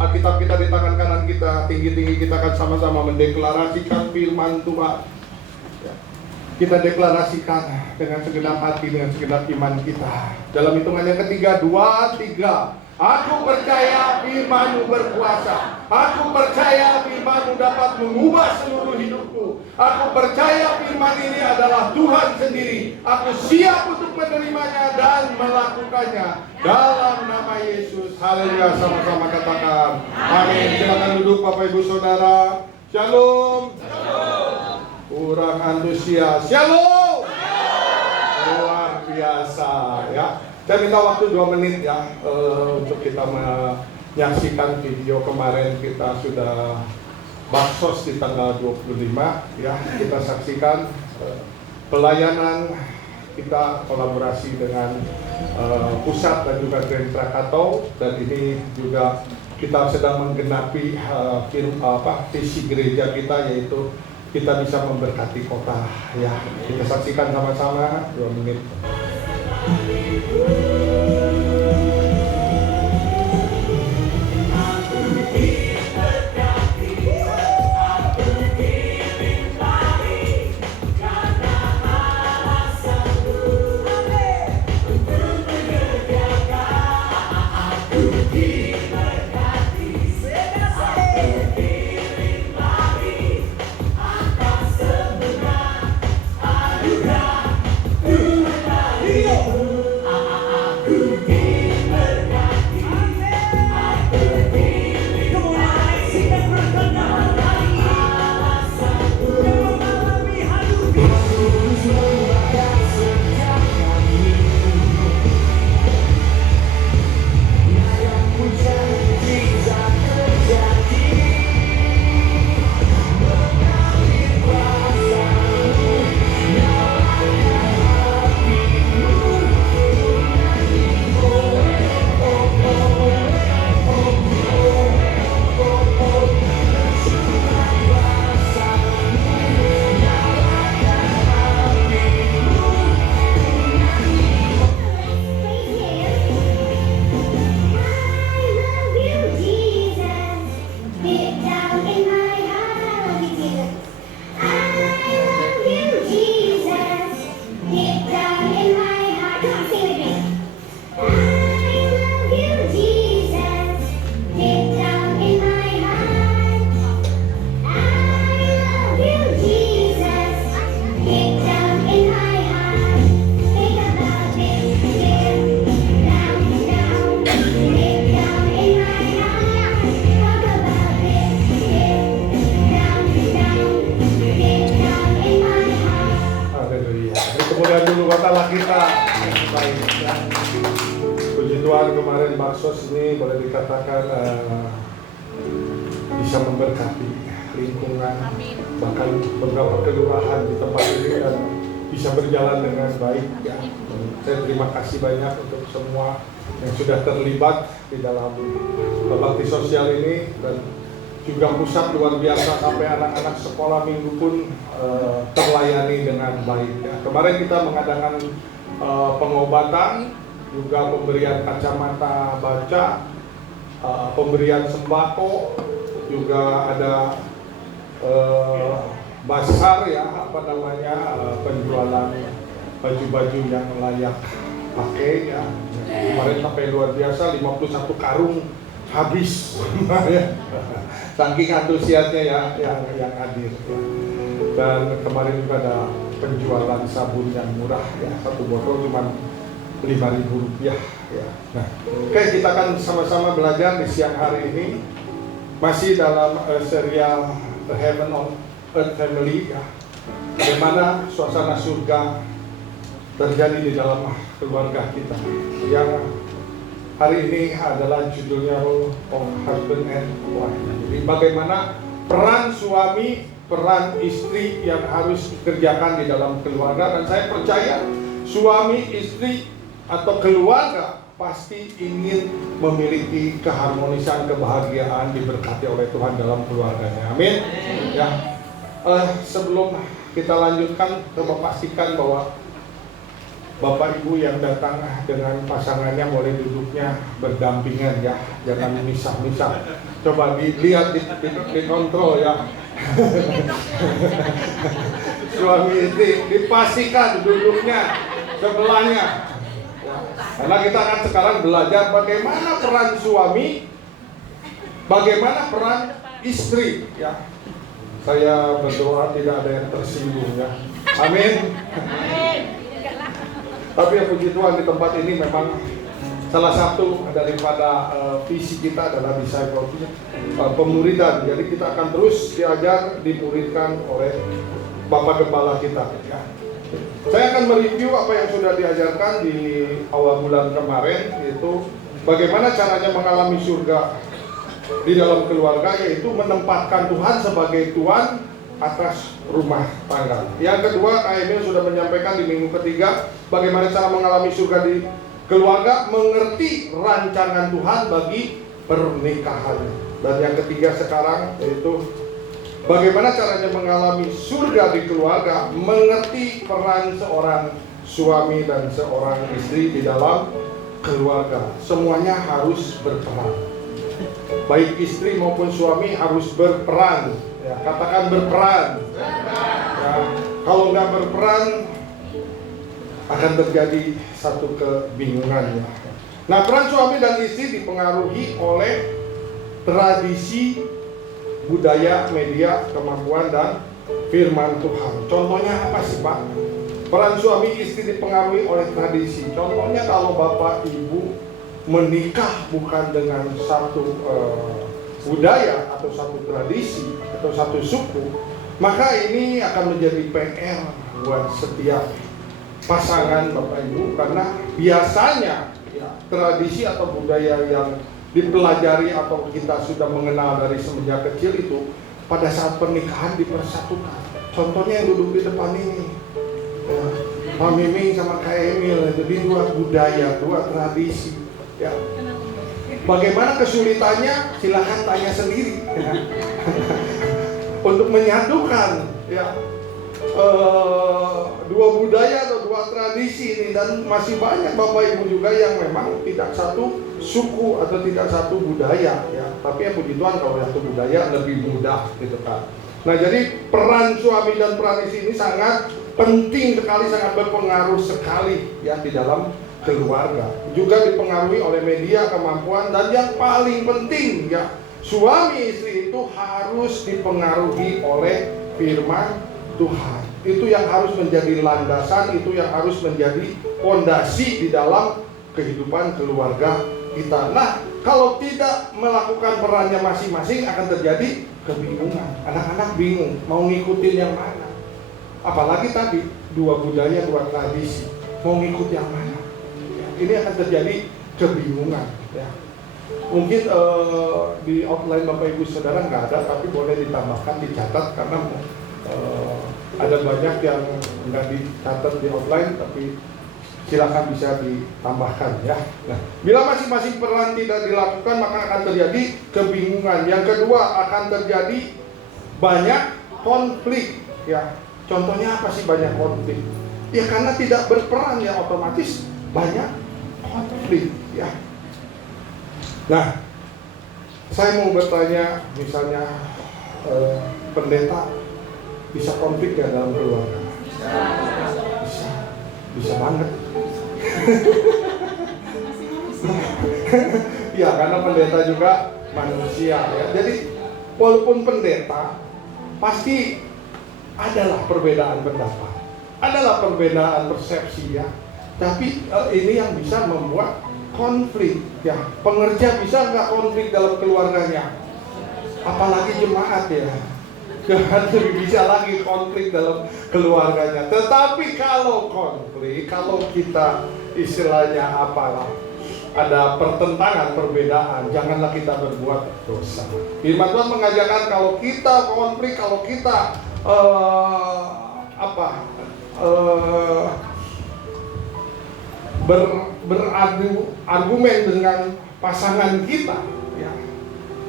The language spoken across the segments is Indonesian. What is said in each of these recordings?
Alkitab kita di tangan kanan kita, tinggi-tinggi kita akan sama-sama mendeklarasikan firman Tuhan. Ya. Kita deklarasikan dengan segenap hati, dengan segenap iman kita. Dalam hitungan yang ketiga, 2, 3. Aku percaya firman-Mu berkuasa. Aku percaya firman-Mu dapat mengubah seluruh hidupku. Aku percaya firman ini adalah Tuhan sendiri. Aku siap untuk menerimanya dan melakukannya. Dalam nama Yesus. Haleluya, sama-sama katakan amin. Silakan duduk Bapak Ibu Saudara. Shalom. Kurang antusias. Shalom. Luar biasa ya. Saya minta waktu 2 menit ya untuk kita menyaksikan video kemarin. Kita sudah baksos di tanggal 25 ya. Kita saksikan pelayanan kita kolaborasi dengan pusat dan juga Grand Krakatau, dan ini juga kita sedang menggenapi visi gereja kita, yaitu kita bisa memberkati kota ya. Kita saksikan sama-sama 2 menit. Kemarin baksos ini boleh dikatakan bisa memberkati lingkungan. Amin. Bahkan beberapa kelurahan di tempat ini dan bisa berjalan dengan baik ya. Saya terima kasih banyak untuk semua yang sudah terlibat di dalam bakti sosial ini, dan juga pusat luar biasa sampai anak-anak sekolah minggu pun terlayani dengan baik ya. Kemarin kita mengadakan pengobatan, juga pemberian kacamata baca, pemberian sembako, juga ada basar ya, penjualan baju-baju yang layak pakai ya. Kemarin sampai luar biasa 51 karung habis saking antusiasnya ya yang hadir ya. Dan kemarin juga ada penjualan sabun yang murah ya, 1 botol cuma Rp5.000 ya. Nah, oke, kita akan sama-sama belajar di siang hari ini masih dalam serial The Heaven on Earth Family ya. Bagaimana suasana surga terjadi di dalam keluarga kita. Yang hari ini adalah judulnya Husband and Wife. Jadi bagaimana peran suami, peran istri yang harus dikerjakan di dalam keluarga, dan saya percaya suami, istri atau keluarga pasti ingin memiliki keharmonisan, kebahagiaan, diberkati oleh Tuhan dalam keluarganya. Amin. Ya. Sebelum kita lanjutkan, coba pastikan bahwa Bapak Ibu yang datang dengan pasangannya boleh duduknya berdampingan ya, jangan misah-misah. Coba dilihat, dikontrol ya. Suami istri dipastikan duduknya sebelahnya. Ya. Karena kita akan sekarang belajar bagaimana peran suami, bagaimana peran istri. Ya. Saya berdoa tidak ada yang tersinggung ya. Amin. Tapi ya puji Tuhan, di tempat ini memang salah satu daripada visi kita adalah discipleship, pemuridan. Jadi kita akan terus diajar, dimuridkan oleh Bapak Gembala kita ya. Saya akan mereview apa yang sudah diajarkan di awal bulan kemarin, yaitu bagaimana caranya mengalami surga di dalam keluarga, yaitu menempatkan Tuhan sebagai Tuhan atas rumah tangga. Yang kedua, Kak Emil sudah menyampaikan di minggu ketiga bagaimana cara mengalami surga di keluarga, mengerti rancangan Tuhan bagi pernikahan. Dan yang ketiga sekarang yaitu bagaimana caranya mengalami surga di keluarga, mengerti peran seorang suami dan seorang istri di dalam keluarga. Semuanya harus berperan. Baik istri maupun suami harus berperan. Ya, katakan berperan. Ya, kalau nggak berperan akan terjadi satu kebingungan. Ya. Nah, peran suami dan istri dipengaruhi oleh tradisi, budaya, media, kemampuan, dan firman Tuhan. Contohnya apa sih Pak? Peran suami istri dipengaruhi oleh tradisi. Contohnya kalau Bapak Ibu menikah bukan dengan satu budaya atau satu tradisi atau satu suku, maka ini akan menjadi PR buat setiap pasangan Bapak Ibu, karena biasanya ya, tradisi atau budaya yang dipelajari atau kita sudah mengenal dari semenjak kecil itu pada saat pernikahan dipersatukan. Contohnya yang duduk di depan ini ya, Pak Miming sama Kak Emil, jadi dua budaya, dua tradisi ya. Bagaimana kesulitannya? Silahkan tanya sendiri ya. Untuk menyatukan ya dua budaya atau dua tradisi ini, dan masih banyak Bapak Ibu juga yang memang tidak satu suku atau tidak satu budaya ya. Tapi ya puji Tuhan kalau satu budaya lebih mudah gitu kan. Nah, jadi peran suami dan peran istri ini sangat penting sekali, sangat berpengaruh sekali ya di dalam keluarga. Juga dipengaruhi oleh media, kemampuan, dan yang paling penting ya, suami istri itu harus dipengaruhi oleh firman Tuhan. Itu yang harus menjadi landasan, itu yang harus menjadi fondasi di dalam kehidupan keluarga kita. Nah, kalau tidak melakukan perannya masing-masing akan terjadi kebingungan. Anak-anak bingung mau ngikutin yang mana. Apalagi tadi dua budaya, dua tradisi, mau ngikut yang mana. Ini akan terjadi kebingungan ya. Mungkin di outline Bapak Ibu Saudara nggak ada, tapi boleh ditambahkan, dicatat, karena ada banyak yang nggak dicatat di outline, tapi silakan bisa ditambahkan ya. Nah, bila masing-masing peran tidak dilakukan maka akan terjadi kebingungan. Yang kedua, akan terjadi banyak konflik ya. Contohnya apa sih banyak konflik? Ya karena tidak berperan ya, otomatis banyak konflik ya. Nah, saya mau bertanya, misalnya pendeta bisa konflik ya dalam keluarga? Bisa banget. Ya karena pendeta juga manusia ya. Jadi walaupun pendeta, pasti adalah perbedaan pendapat, adalah perbedaan persepsi ya. Tapi ini yang bisa membuat konflik ya. Pengerja bisa nggak konflik dalam keluarganya? Apalagi jemaat ya. Bisa lagi konflik dalam keluarganya. Tetapi kalau konflik, kalau kita istilahnya apalah, ada pertentangan, perbedaan, janganlah kita berbuat dosa. Firman Tuhan mengajarkan kalau kita konflik, kalau kita beradu argumen dengan pasangan kita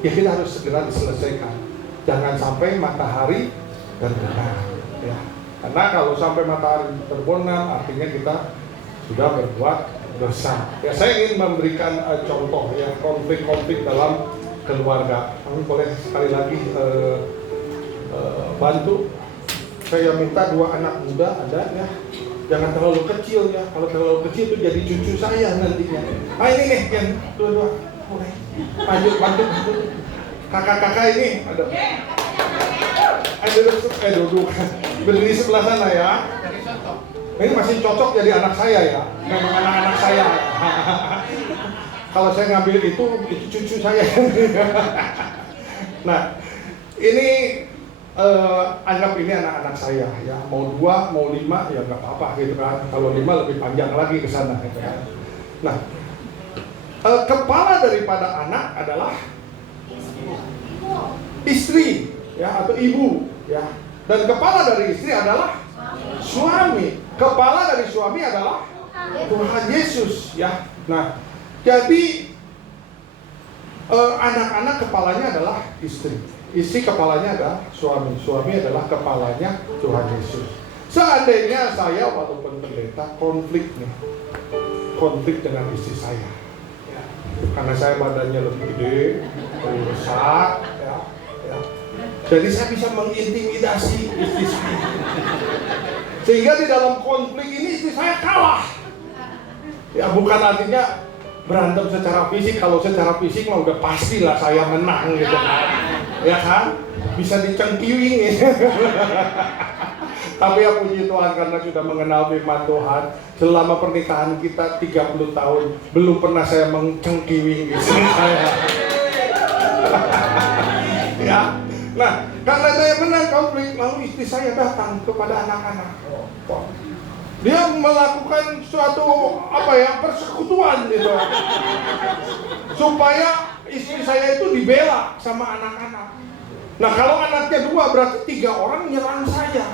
ya kita harus segera diselesaikan. Jangan sampai matahari terbenam ya. Karena kalau sampai matahari terbenam artinya kita sudah berbuat dosa. Ya, saya ingin memberikan contoh ya konflik-konflik dalam keluarga. Kami boleh sekali lagi bantu. Saya minta 2 anak muda ada ya. Jangan terlalu kecil ya. Kalau terlalu kecil itu jadi cucu saya nantinya. Ini nih yang dua-dua. Boleh. Bantu. Kakak-kakak ini ada. Duduk. Berdiri sebelah sana ya. Ini masih cocok jadi anak saya ya. Memang anak-anak saya. Kalau saya ngambil itu cucu saya. Nah, ini anggap ini anak-anak saya ya. Mau 2, mau 5 ya nggak apa-apa gitu kan. Kalau 5 lebih panjang lagi ke sana gitu kan. Nah, kepala daripada anak adalah istri ya atau ibu ya. Dan kepala dari istri adalah suami. Kepala dari suami adalah Tuhan Yesus ya. Nah, jadi anak-anak kepalanya adalah istri. Istri kepalanya adalah suami. Suami adalah kepalanya Tuhan Yesus. Seandainya saya walaupun pendeta konflik dengan istri saya ya. Karena saya badannya lebih gede, lebih besar ya. Jadi saya bisa mengintimidasi istri saya. Sehingga di dalam konflik ini istri saya kalah. Ya bukan artinya berantem secara fisik. Kalau secara fisik mah udah pastilah saya menang gitu kan. Ya kan? Bisa dicengkiwing ya. Tapi ya puji Tuhan karena sudah mengenal firman Tuhan. Selama pernikahan kita 30 tahun belum pernah saya mencengkiwing istri saya. Ya. Nah, karena saya menang konflik, lalu istri saya datang kepada anak-anak. Dia melakukan suatu persekutuan gitu. Supaya istri saya itu dibela sama anak-anak. Nah, kalau anaknya 2 berarti 3 orang nyerang saya.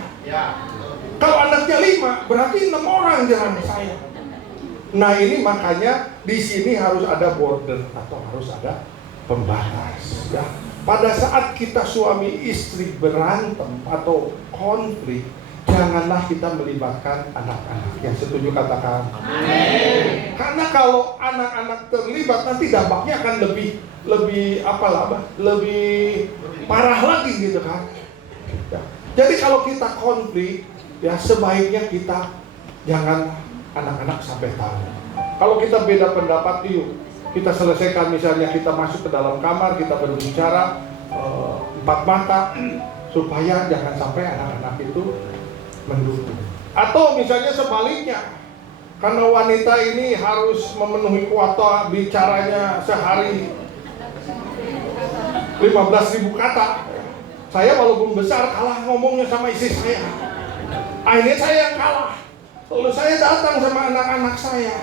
Kalau anaknya 5 berarti 6 orang nyerang saya. Nah, ini makanya di sini harus ada border atau harus ada pembatas ya. Pada saat kita suami istri berantem atau konflik, janganlah kita melibatkan anak-anak. Yang setuju katakan amin. Karena kalau anak-anak terlibat nanti dampaknya akan lebih parah lagi gitu kan. Ya. Jadi kalau kita konflik, ya sebaiknya kita jangan anak-anak sampai tahu. Kalau kita beda pendapat, yuk kita selesaikan. Misalnya kita masuk ke dalam kamar, kita berbicara 4 mata supaya jangan sampai anak-anak itu mendukung. Atau misalnya sebaliknya, karena wanita ini harus memenuhi kuota bicaranya sehari 15.000 kata. Saya walaupun besar kalah ngomongnya sama istri saya. Akhirnya saya yang kalah. Lalu saya datang sama anak-anak saya.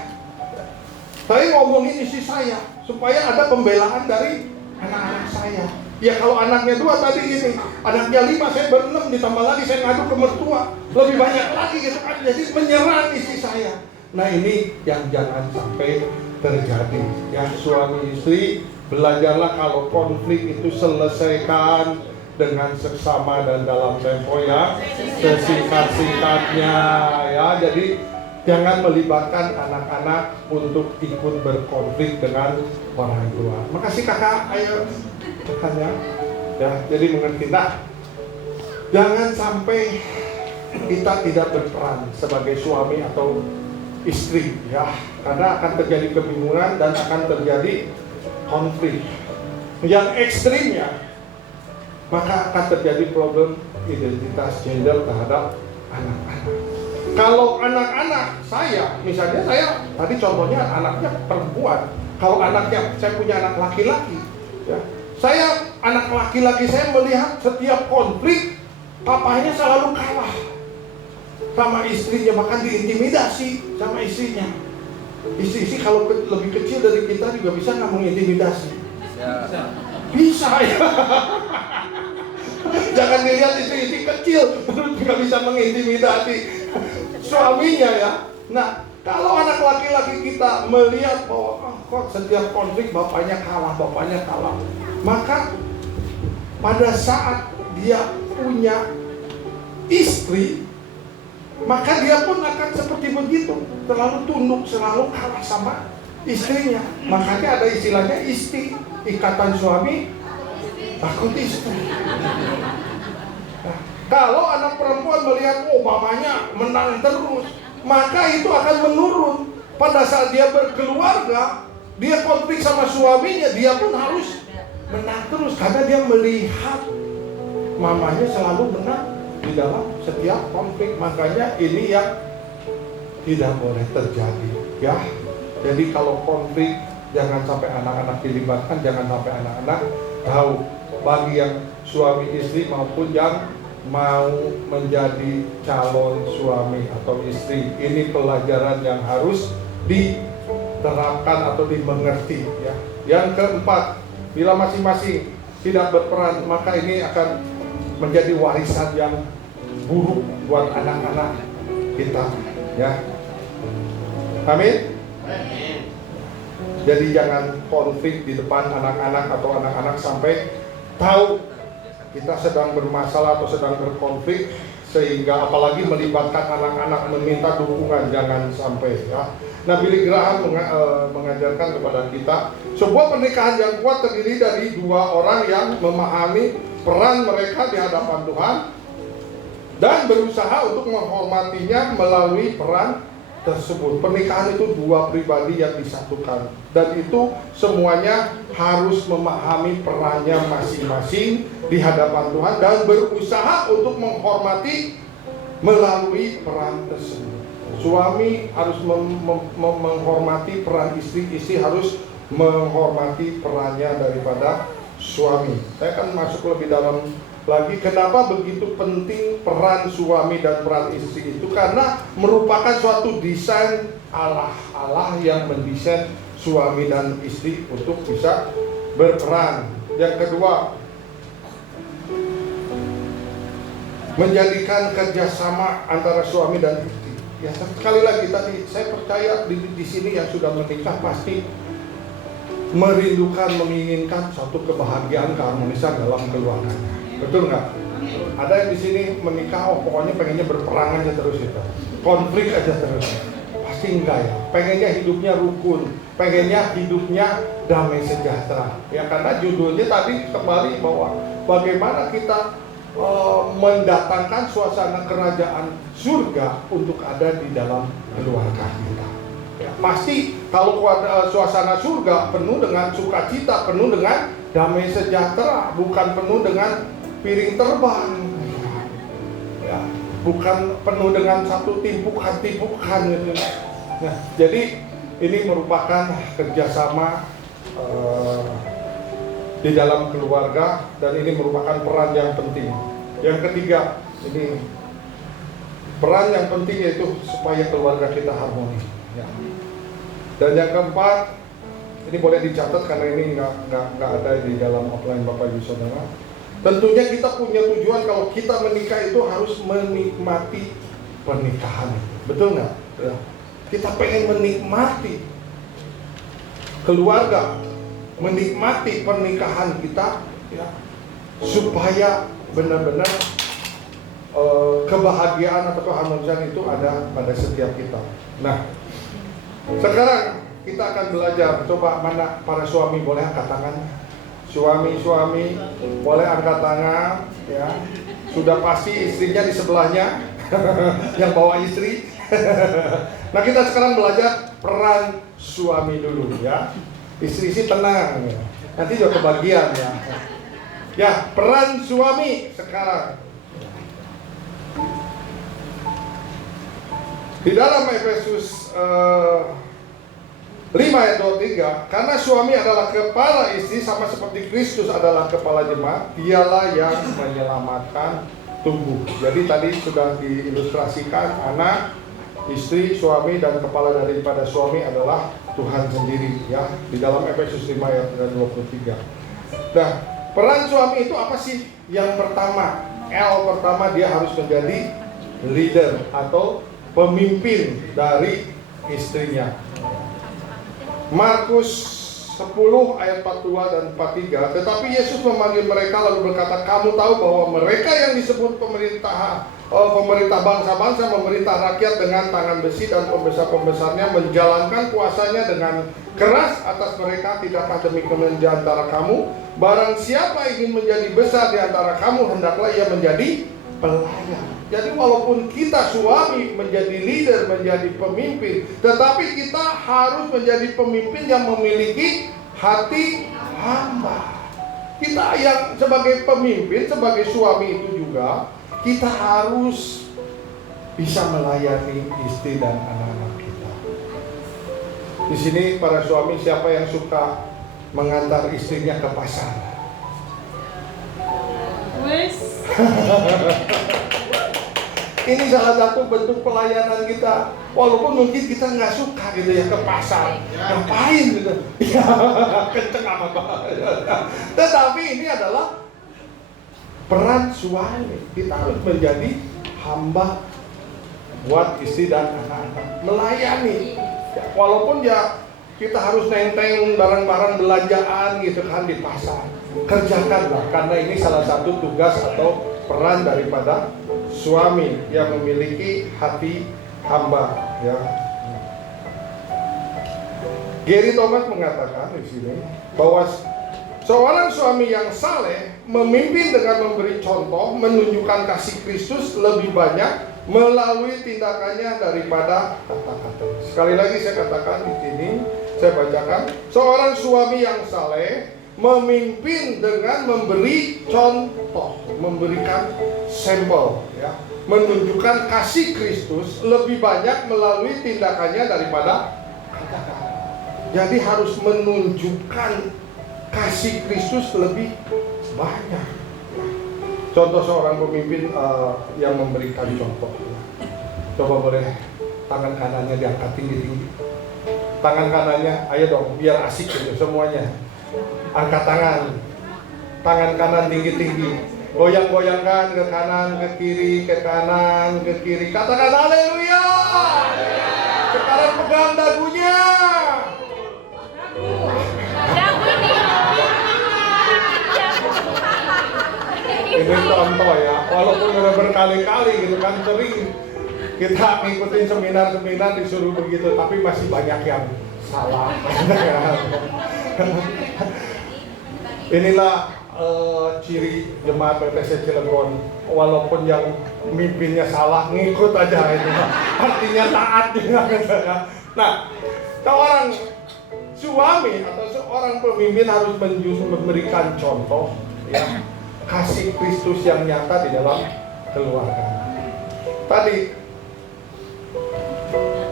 Saya ngomongin istri saya supaya ada pembelaan dari anak-anak saya. Ya kalau anaknya 2 tadi ini, anaknya 5, saya ber-6, ditambah lagi saya ngadu ke mertua, lebih banyak lagi gitu kan. Jadi menyerang istri saya. Nah ini yang jangan sampai terjadi. Ya suami istri, belajarlah kalau konflik itu selesaikan dengan seksama dan dalam tempo yang sesingkat-singkatnya ya. Jadi jangan melibatkan anak-anak untuk ikut berkonflik dengan orang tua. Makasih kakak, ayo kakaknya. Ya, jadi mengerti. Nah, jangan sampai kita tidak berperan sebagai suami atau istri, ya, karena akan terjadi kebingungan dan akan terjadi konflik. Yang ekstrimnya, maka akan terjadi problem identitas gender terhadap anak-anak. Kalau anak-anak saya, misalnya saya tadi contohnya anaknya perempuan. Kalau anaknya, saya punya anak laki-laki ya. Saya, anak laki-laki saya melihat setiap konflik papanya selalu kalah sama istrinya, bahkan diintimidasi sama istrinya. Istri-istri kalau lebih kecil dari kita juga bisa nggak mengintimidasi? Bisa ya. Jangan dilihat istri-istri kecil nggak bisa mengintimidasi suaminya ya. Nah, kalau anak laki-laki kita melihat bahwa kok setiap konflik bapaknya kalah, maka pada saat dia punya istri, maka dia pun akan seperti begitu, terlalu tunduk, selalu kalah sama istrinya. Makanya ada istilahnya ikatan suami takut istri. Nah, kalau anak perempuan melihat mamanya menang terus, maka itu akan menurun. Pada saat dia berkeluarga, dia konflik sama suaminya, dia pun harus menang terus karena dia melihat mamanya selalu menang di dalam setiap konflik. Makanya ini yang tidak boleh terjadi, ya. Jadi kalau konflik, jangan sampai anak-anak dilibatkan, jangan sampai anak-anak tahu. Bagi yang suami istri maupun yang mau menjadi calon suami atau istri, ini pelajaran yang harus diterapkan atau dimengerti, ya. Yang keempat, bila masing-masing tidak berperan, maka ini akan menjadi warisan yang buruk buat anak-anak kita, ya. Amin. Jadi jangan konflik di depan anak-anak atau anak-anak sampai tahu kita sedang bermasalah atau sedang berkonflik, sehingga apalagi melibatkan anak-anak meminta dukungan, jangan sampai, ya. Nah, Billy Graham mengajarkan kepada kita sebuah pernikahan yang kuat terdiri dari dua orang yang memahami peran mereka di hadapan Tuhan dan berusaha untuk menghormatinya melalui peran tersebut. Pernikahan itu dua pribadi yang disatukan, dan itu semuanya harus memahami perannya masing-masing di hadapan Tuhan dan berusaha untuk menghormati melalui peran tersebut. Suami harus menghormati peran istri, istri harus menghormati perannya daripada suami. Saya akan masuk lebih dalam lagi, kenapa begitu penting peran suami dan peran istri itu, karena merupakan suatu desain Allah yang mendesain suami dan istri untuk bisa berperan. Yang kedua, menjadikan kerjasama antara suami dan istri. Ya, sekali lagi tadi saya percaya di sini yang sudah menikah pasti merindukan, menginginkan satu kebahagiaan, keharmonisan dalam keluarganya. Betul nggak? Ada yang di sini menikah, pokoknya pengennya berperang aja terus itu, konflik aja terus. Pasti enggak, ya. Pengennya hidupnya rukun, pengennya hidupnya damai sejahtera. Ya, karena judulnya tadi kembali bahwa bagaimana kita mendatangkan suasana kerajaan surga untuk ada di dalam keluarga kita. Ya, pasti kalau suasana surga penuh dengan sukacita, penuh dengan damai sejahtera, bukan penuh dengan piring terbang, ya, bukan penuh dengan satu timpukan gitu. Nah, jadi ini merupakan kerjasama di dalam keluarga, dan ini merupakan peran yang penting. Yang ketiga, ini peran yang penting yaitu supaya keluarga kita harmoni, ya. Dan yang keempat, ini boleh dicatat karena ini nggak ada di dalam outline Bapak Ibu Saudara. Tentunya kita punya tujuan kalau kita menikah itu harus menikmati pernikahan, betul nggak? Ya. Kita pengen menikmati keluarga, menikmati pernikahan kita, ya, supaya benar-benar kebahagiaan atau keharmonisan itu ada pada setiap kita. Nah, sekarang kita akan belajar. Coba mana para suami boleh angkat tangan? Suami-suami boleh angkat tangan, ya. Sudah pasti istrinya di sebelahnya yang bawa istri. Nah, kita sekarang belajar peran suami dulu, ya. Istri tenang, ya. Nanti juga kebagian, ya. Ya, peran suami sekarang. Di dalam Efesus 5 ayat 23, karena suami adalah kepala istri sama seperti Kristus adalah kepala jemaat, dialah yang menyelamatkan tubuh. Jadi tadi sudah diilustrasikan, anak, istri, suami, dan kepala daripada suami adalah Tuhan sendiri, ya, di dalam Efesus 5 ayat 23. Nah, peran suami itu apa sih? Yang pertama, L pertama, dia harus menjadi leader atau pemimpin dari istrinya. Markus 10 ayat 42 dan 43, tetapi Yesus memanggil mereka lalu berkata, kamu tahu bahwa mereka yang disebut pemerintah bangsa-bangsa memerintah rakyat dengan tangan besi dan pembesar-pembesarnya menjalankan kuasanya dengan keras atas mereka. Tidakkah demikian di antara kamu? Barang siapa ingin menjadi besar di antara kamu, hendaklah ia menjadi pelayan. Jadi walaupun kita suami menjadi leader, menjadi pemimpin, tetapi kita harus menjadi pemimpin yang memiliki hati hamba. Kita yang sebagai pemimpin, sebagai suami itu juga, kita harus bisa melayani istri dan anak-anak kita. Di sini para suami, siapa yang suka mengantar istrinya ke pasar? Ini salah satu bentuk pelayanan kita. Walaupun mungkin kita nggak suka gitu ya ke pasar, ngapain gitu, ya kenceng amat. Tetapi ini adalah peran suami. Kita harus menjadi hamba buat istri dan anak-anak, melayani. Ya, walaupun ya kita harus nenteng barang-barang belanjaan gitu kan di pasar, kerjakanlah, karena ini salah satu tugas atau peran daripada suami yang memiliki hati hamba, ya. Gary Thomas mengatakan di sini bahwa seorang suami yang saleh memimpin dengan memberi contoh, menunjukkan kasih Kristus lebih banyak melalui tindakannya daripada kata-kata. Sekali lagi saya katakan di sini, saya bacakan, seorang suami yang saleh memimpin dengan memberi contoh, memberikan sampel, ya, menunjukkan kasih Kristus lebih banyak melalui tindakannya daripada kata-kata. Jadi harus menunjukkan kasih Kristus lebih banyak. Contoh seorang pemimpin yang memberikan contoh. Coba boleh tangan kanannya diangkat tinggi-tinggi. Tangan kanannya, ayo dong, biar asik gitu semuanya. Angkat tangan kanan tinggi-tinggi, goyang-goyangkan ke kanan, ke kiri, ke kanan, ke kiri. Katakan haleluya. Sekarang pegang dagunya. Ini contoh ya, walaupun udah berkali-kali gitu kan, sering kita ngikutin seminar-seminar disuruh begitu, tapi masih banyak yang salah. Inilah ciri jemaat PPC Cilegon. Walaupun yang mimpinnya salah, ngikut aja itu. Artinya taat juga. Nah, seorang suami atau seorang pemimpin harus memberikan contoh, ya, kasih Kristus yang nyata di dalam keluarga. Tadi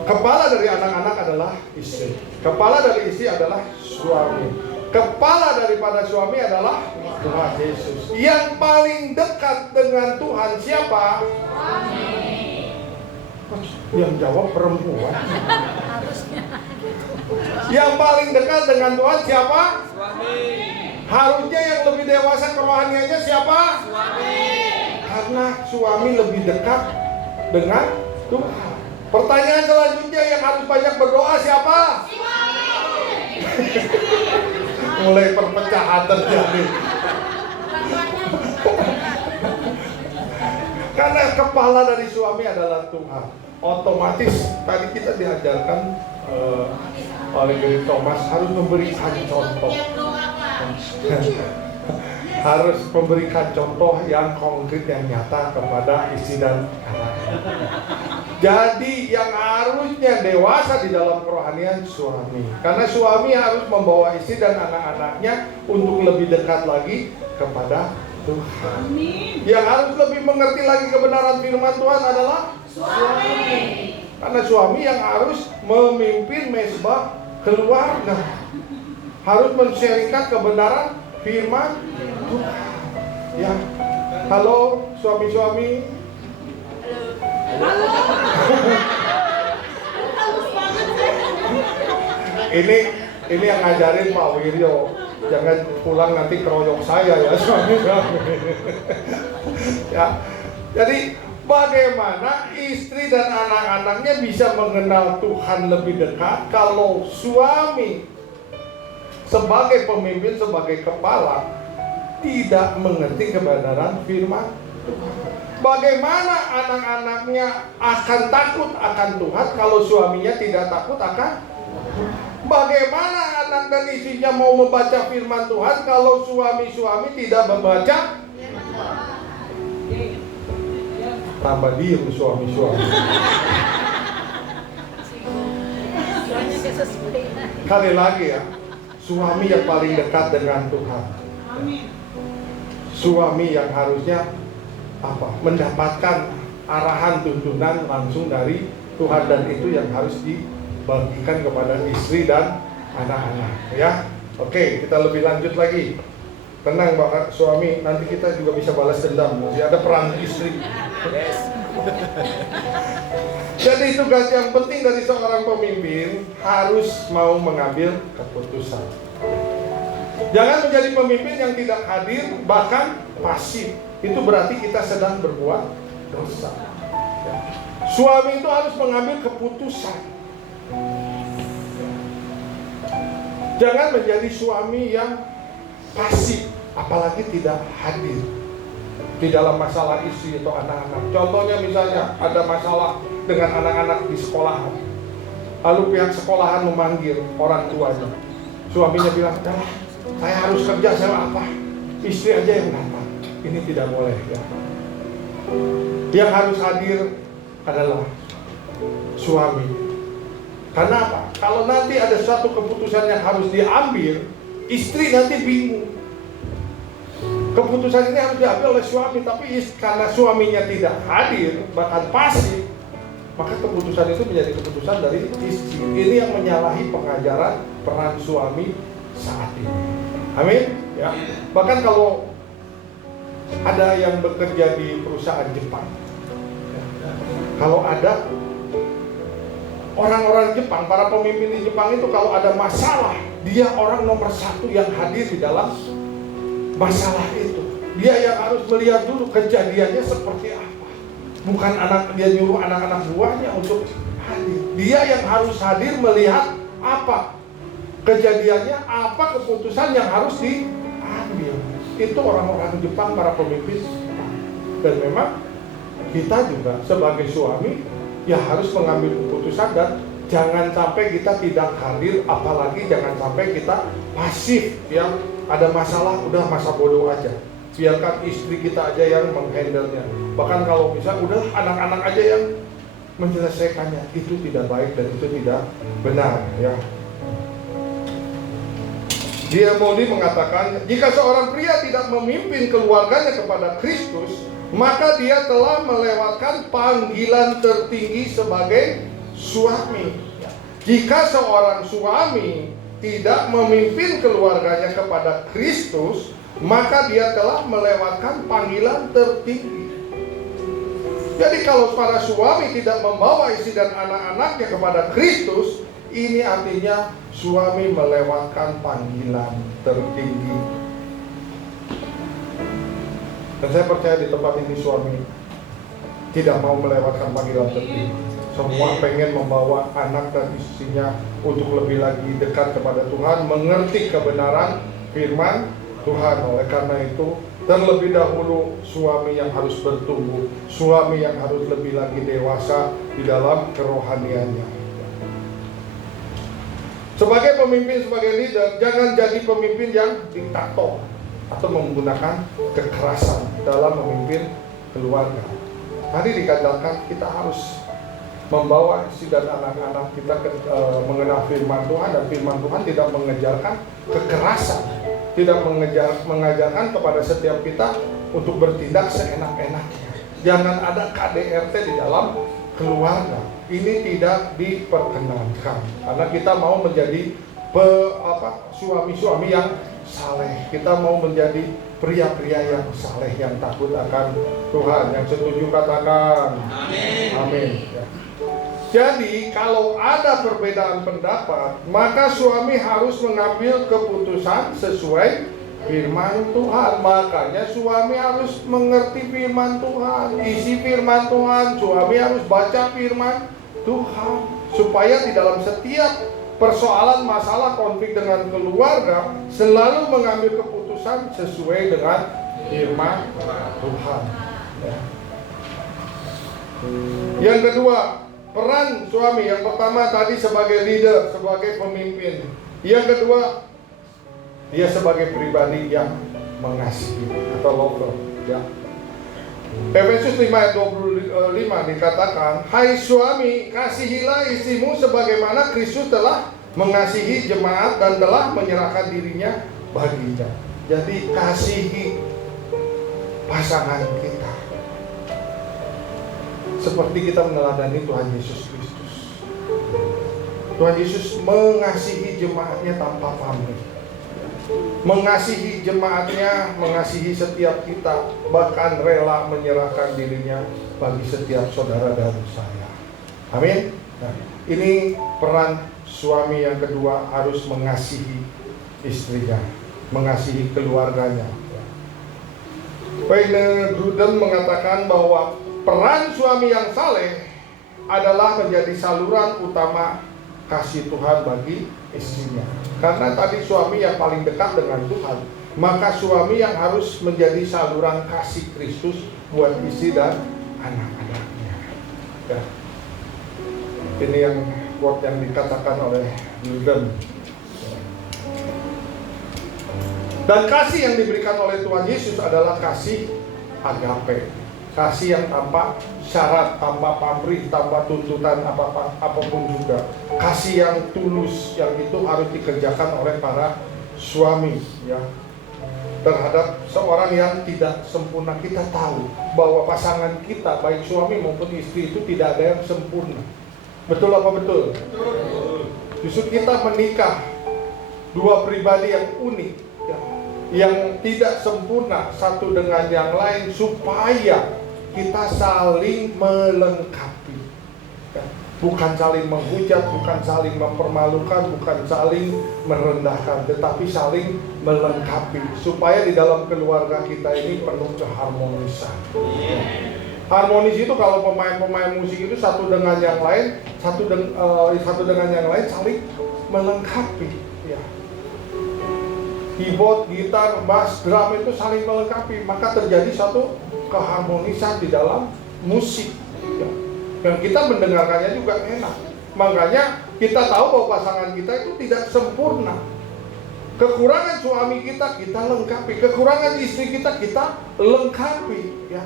kepala dari anak-anak adalah istri. Kepala dari istri adalah suami. Kepala daripada suami adalah Tuhan Yesus. Yang paling dekat dengan Tuhan siapa? Suami. Yang jawab perempuan. Yang paling dekat dengan Tuhan siapa? Suami. Harusnya yang lebih dewasa kerohaniannya siapa? Suami. Karena suami lebih dekat dengan Tuhan. Pertanyaan selanjutnya yang harus banyak berdoa siapa? Mulai perpecahan terjadi. Karena kepala dari suami adalah Tuhan. Otomatis tadi kita diajarkan oleh Gary Thomas harus memberikan contoh. Harus memberikan contoh yang konkret, yang nyata kepada istri dan anak. Jadi yang harusnya dewasa di dalam kerohanian suami. Karena suami harus membawa istri dan anak-anaknya untuk lebih dekat lagi kepada Tuhan. Amin. Yang harus lebih mengerti lagi kebenaran firman Tuhan adalah suami. Karena suami yang harus memimpin mesbah keluarga. Harus men-sharingkan kebenaran firman Tuhan. Ya. Halo suami-suami. Ini yang ngajarin Pak Wiryo. Jangan pulang nanti keroyok saya ya suami. Ya. Jadi bagaimana istri dan anak-anaknya bisa mengenal Tuhan lebih dekat kalau suami sebagai pemimpin, sebagai kepala, tidak mengerti kebenaran firman Tuhan. Bagaimana anak-anaknya akan takut akan Tuhan kalau suaminya tidak takut akan Tuhan? Bagaimana anak dan istrinya mau membaca firman Tuhan kalau suami-suami tidak membaca? Tambah diem suami-suami. Kali lagi ya, suami yang paling dekat dengan Tuhan. Suami yang harusnya mendapatkan arahan tuntunan langsung dari Tuhan, dan itu yang harus dibagikan kepada istri dan anak-anak ya. Oke, kita lebih lanjut lagi. Tenang Pak suami, nanti kita juga bisa balas dendam. Masih ada perang istri. Jadi tugas yang penting dari seorang pemimpin harus mau mengambil keputusan. Jangan menjadi pemimpin yang tidak hadir, bahkan pasif. Itu berarti kita sedang berbuat dosa. Suami itu harus mengambil keputusan. Jangan menjadi suami yang pasif, apalagi tidak hadir di dalam masalah istri atau anak-anak. Contohnya misalnya ada masalah dengan anak-anak di sekolahan, lalu pihak sekolahan memanggil orang tuanya. Suaminya bilang, saya harus kerja, saya apa? Istri aja yang datang. Ini tidak boleh ya. Yang harus hadir adalah suami. Karena apa? Kalau nanti ada suatu keputusan yang harus diambil, istri nanti bingung. Keputusan ini harus diambil oleh suami, tapi karena suaminya tidak hadir, bahkan pasif, maka keputusan itu menjadi keputusan dari istri. Ini yang menyalahi pengajaran peran suami saat ini. Amin. Ya. Bahkan kalau ada yang bekerja di perusahaan Jepang, kalau ada orang-orang Jepang, para pemimpin di Jepang itu kalau ada masalah, dia orang nomor satu yang hadir di dalam masalah itu. Dia yang harus melihat dulu kejadiannya seperti apa. Bukan dia nyuruh anak-anak buahnya untuk hadir. Dia yang harus hadir melihat apa kejadiannya, apa keputusan yang harus diambil. Itu orang-orang Jepang, para pemimpin. Dan memang kita juga sebagai suami ya harus mengambil keputusan, dan jangan sampai kita tidak hadir, apalagi jangan sampai kita pasif ya. Ada masalah, udah masa bodoh aja, biarkan istri kita aja yang menghandle-nya. Bahkan kalau bisa udah anak-anak aja yang menyelesaikannya. Itu tidak baik dan itu tidak benar ya. Diamoni mengatakan, jika seorang pria tidak memimpin keluarganya kepada Kristus, maka dia telah melewatkan panggilan tertinggi sebagai suami. Jika seorang suami tidak memimpin keluarganya kepada Kristus, maka dia telah melewatkan panggilan tertinggi. Jadi kalau para suami tidak membawa istri dan anak-anaknya kepada Kristus, ini artinya suami melewatkan panggilan tertinggi. Dan saya percaya di tempat ini suami tidak mau melewatkan panggilan tertinggi. Semua pengen membawa anak dan istrinya untuk lebih lagi dekat kepada Tuhan, mengerti kebenaran firman Tuhan. Oleh karena itu, terlebih dahulu suami yang harus bertumbuh, suami yang harus lebih lagi dewasa di dalam kerohaniannya. Sebagai pemimpin, sebagai leader, jangan jadi pemimpin yang diktator atau menggunakan kekerasan dalam memimpin keluarga. Tadi dikatakan kita harus membawa istri dan anak-anak kita mengenal firman Tuhan, dan firman Tuhan tidak mengejarkan kekerasan, tidak mengajarkan kepada setiap kita untuk bertindak seenak-enaknya. Jangan ada KDRT di dalam keluarga. Ini tidak diperkenankan, karena kita mau menjadi suami-suami yang saleh. Kita mau menjadi pria-pria yang saleh, yang takut akan Tuhan. Yang setuju katakan amin. Amin. Ya. Jadi kalau ada perbedaan pendapat, maka suami harus mengambil keputusan sesuai firman Tuhan. Makanya suami harus mengerti firman Tuhan, isi firman Tuhan. Suami harus baca firman Tuhan, supaya di dalam setiap persoalan, masalah, konflik dengan keluarga, selalu mengambil keputusan sesuai dengan firman Tuhan. Ya. Yang kedua, peran suami. Yang pertama tadi sebagai leader, sebagai pemimpin. Yang kedua, dia sebagai pribadi yang mengasihi atau lover. Ya. Efesus 5 ayat 25 dikatakan, hai suami, kasihilah istrimu sebagaimana Kristus telah mengasihi jemaat dan telah menyerahkan dirinya baginya. Jadi kasihi pasangan kita seperti kita meneladani Tuhan Yesus Kristus. Tuhan Yesus mengasihi jemaatnya tanpa pamrih, mengasihi jemaatnya, mengasihi setiap kita, bahkan rela menyerahkan dirinya bagi setiap saudara dan saya. Amin. Nah, ini peran suami yang kedua, harus mengasihi istrinya, mengasihi keluarganya. Wayne Grudem mengatakan bahwa peran suami yang saleh adalah menjadi saluran utama kasih Tuhan bagi istrinya. Karena tadi suami yang paling dekat dengan Tuhan, maka suami yang harus menjadi saluran kasih Kristus buat istri dan anak-anaknya. Ya. Ini yang quote yang dikatakan oleh Grudem. Dan kasih yang diberikan oleh Tuhan Yesus adalah kasih agape, kasih yang tanpa syarat, tanpa pamrih, tanpa tuntutan apapun juga. Kasih yang tulus, yang itu harus dikerjakan oleh para suami, ya, terhadap seorang yang tidak sempurna. Kita tahu bahwa pasangan kita, baik suami maupun istri, itu tidak ada yang sempurna. Betul apa betul? Betul. Justru kita menikah dua pribadi yang unik, ya, yang tidak sempurna satu dengan yang lain, supaya kita saling melengkapi, ya. Bukan saling menghujat, bukan saling mempermalukan, bukan saling merendahkan, tetapi saling melengkapi, supaya di dalam keluarga kita ini penuh keharmonisan. Harmonis itu kalau pemain-pemain musik itu satu dengan yang lain, satu dengan yang lain saling melengkapi, ya. Keyboard, gitar, bass, drum itu saling melengkapi, maka terjadi satu keharmonisan di dalam musik, ya. Dan kita mendengarkannya juga enak. Makanya kita tahu bahwa pasangan kita itu tidak sempurna. Kekurangan suami kita lengkapi, kekurangan istri kita lengkapi, ya.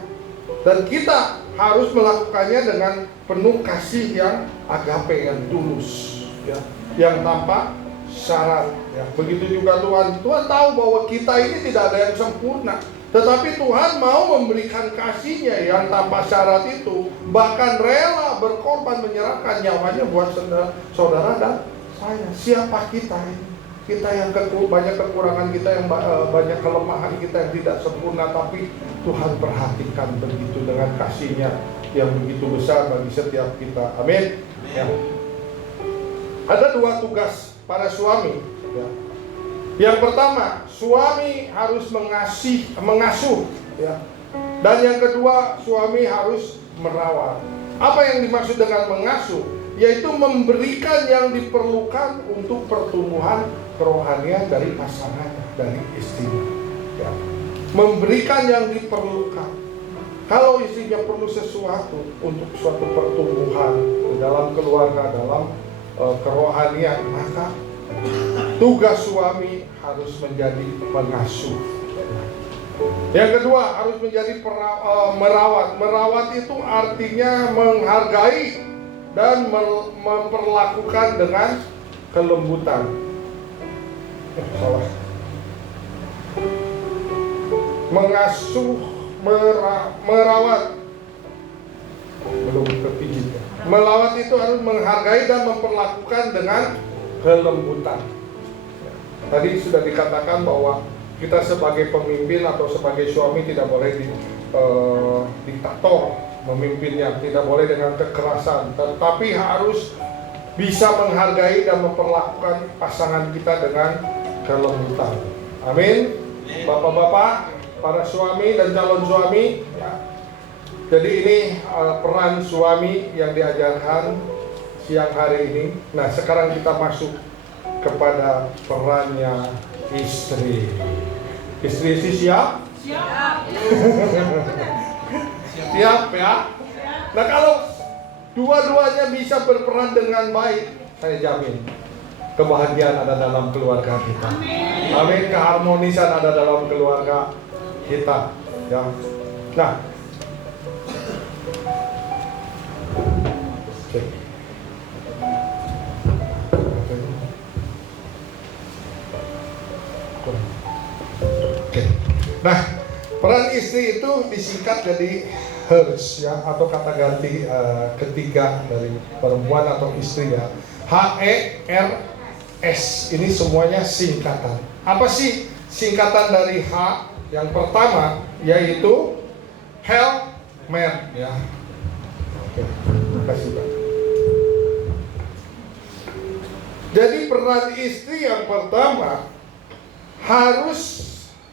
Dan kita harus melakukannya dengan penuh kasih yang agape, yang tulus, ya, yang tanpa syarat, ya. Begitu juga Tuhan tahu bahwa kita ini tidak ada yang sempurna, tetapi Tuhan mau memberikan kasih-Nya yang tanpa syarat itu, bahkan rela berkorban, menyerahkan nyawanya buat saudara dan saya. Siapa kita ini? Kita yang banyak kekurangan kita, yang banyak kelemahan kita yang tidak sempurna, tapi Tuhan perhatikan begitu dengan kasih-Nya yang begitu besar bagi setiap kita. Amin. Ya. Ada dua tugas para suami, ya. Yang pertama, suami harus mengasuh, ya. Dan yang kedua, suami harus merawat. Apa yang dimaksud dengan mengasuh? Yaitu memberikan yang diperlukan untuk pertumbuhan kerohanian dari pasangannya, dari istrinya, ya. Memberikan yang diperlukan. Kalau istrinya perlu sesuatu untuk suatu pertumbuhan dalam keluarga, dalam kerohanian, maka tugas suami harus menjadi pengasuh. Yang kedua, harus menjadi merawat. Merawat itu artinya menghargai dan memperlakukan dengan kelembutan. Salah. Mengasuh, merawat. Belum kepijit. Merawat itu harus menghargai dan memperlakukan dengan kelembutan. Tadi sudah dikatakan bahwa kita sebagai pemimpin atau sebagai suami tidak boleh diktator memimpinnya, tidak boleh dengan kekerasan, tetapi harus bisa menghargai dan memperlakukan pasangan kita dengan kelembutan. Amin. Bapak-bapak, para suami dan calon suami, ya. Jadi ini peran suami yang diajarkan siang hari ini. Nah, sekarang kita masuk kepada perannya istri. Istri siap? Siap. Siap ya? Nah, kalau dua-duanya bisa berperan dengan baik, saya jamin kebahagiaan ada dalam keluarga kita. Amin. Keharmonisan ada dalam keluarga kita. Ya. Nah, nah, peran istri itu disingkat jadi hers ya, atau kata ganti ketiga dari perempuan atau istri ya. HERS. Ini semuanya singkatan. Apa sih singkatan dari H? Yang pertama yaitu helmet ya. Oke, terima kasih Pak. Jadi peran istri yang pertama harus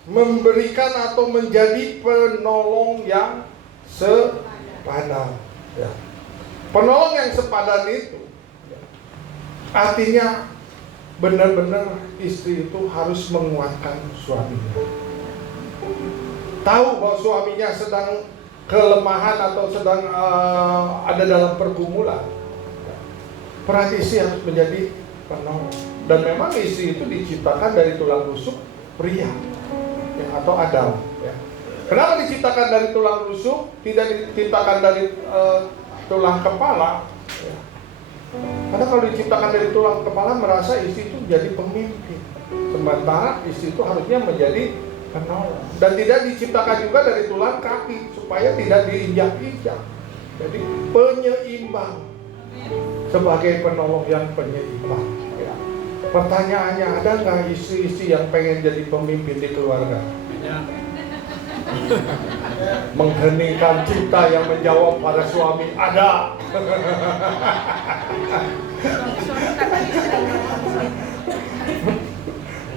memberikan atau menjadi penolong yang sepadan ya. Penolong yang sepadan itu artinya benar-benar istri itu harus menguatkan suaminya. Tahu bahwa suaminya sedang kelemahan atau sedang ada dalam pergumulan. Peran istri harus menjadi penolong. Dan memang istri itu diciptakan dari tulang rusuk pria ya, atau Adam ya. Kenapa diciptakan dari tulang rusuk, tidak diciptakan dari tulang kepala ya? Karena kalau diciptakan dari tulang kepala merasa istri itu jadi pemimpin, sementara istri itu harusnya menjadi penolong. Dan tidak diciptakan juga dari tulang kaki supaya tidak diinjak-injak. Jadi penyeimbang, sebagai penolong yang penyeimbang ya. Pertanyaannya, ada nggak istri-istri yang pengen jadi pemimpin di keluarga? Mengheningkan cinta yang menjawab pada suami, ada.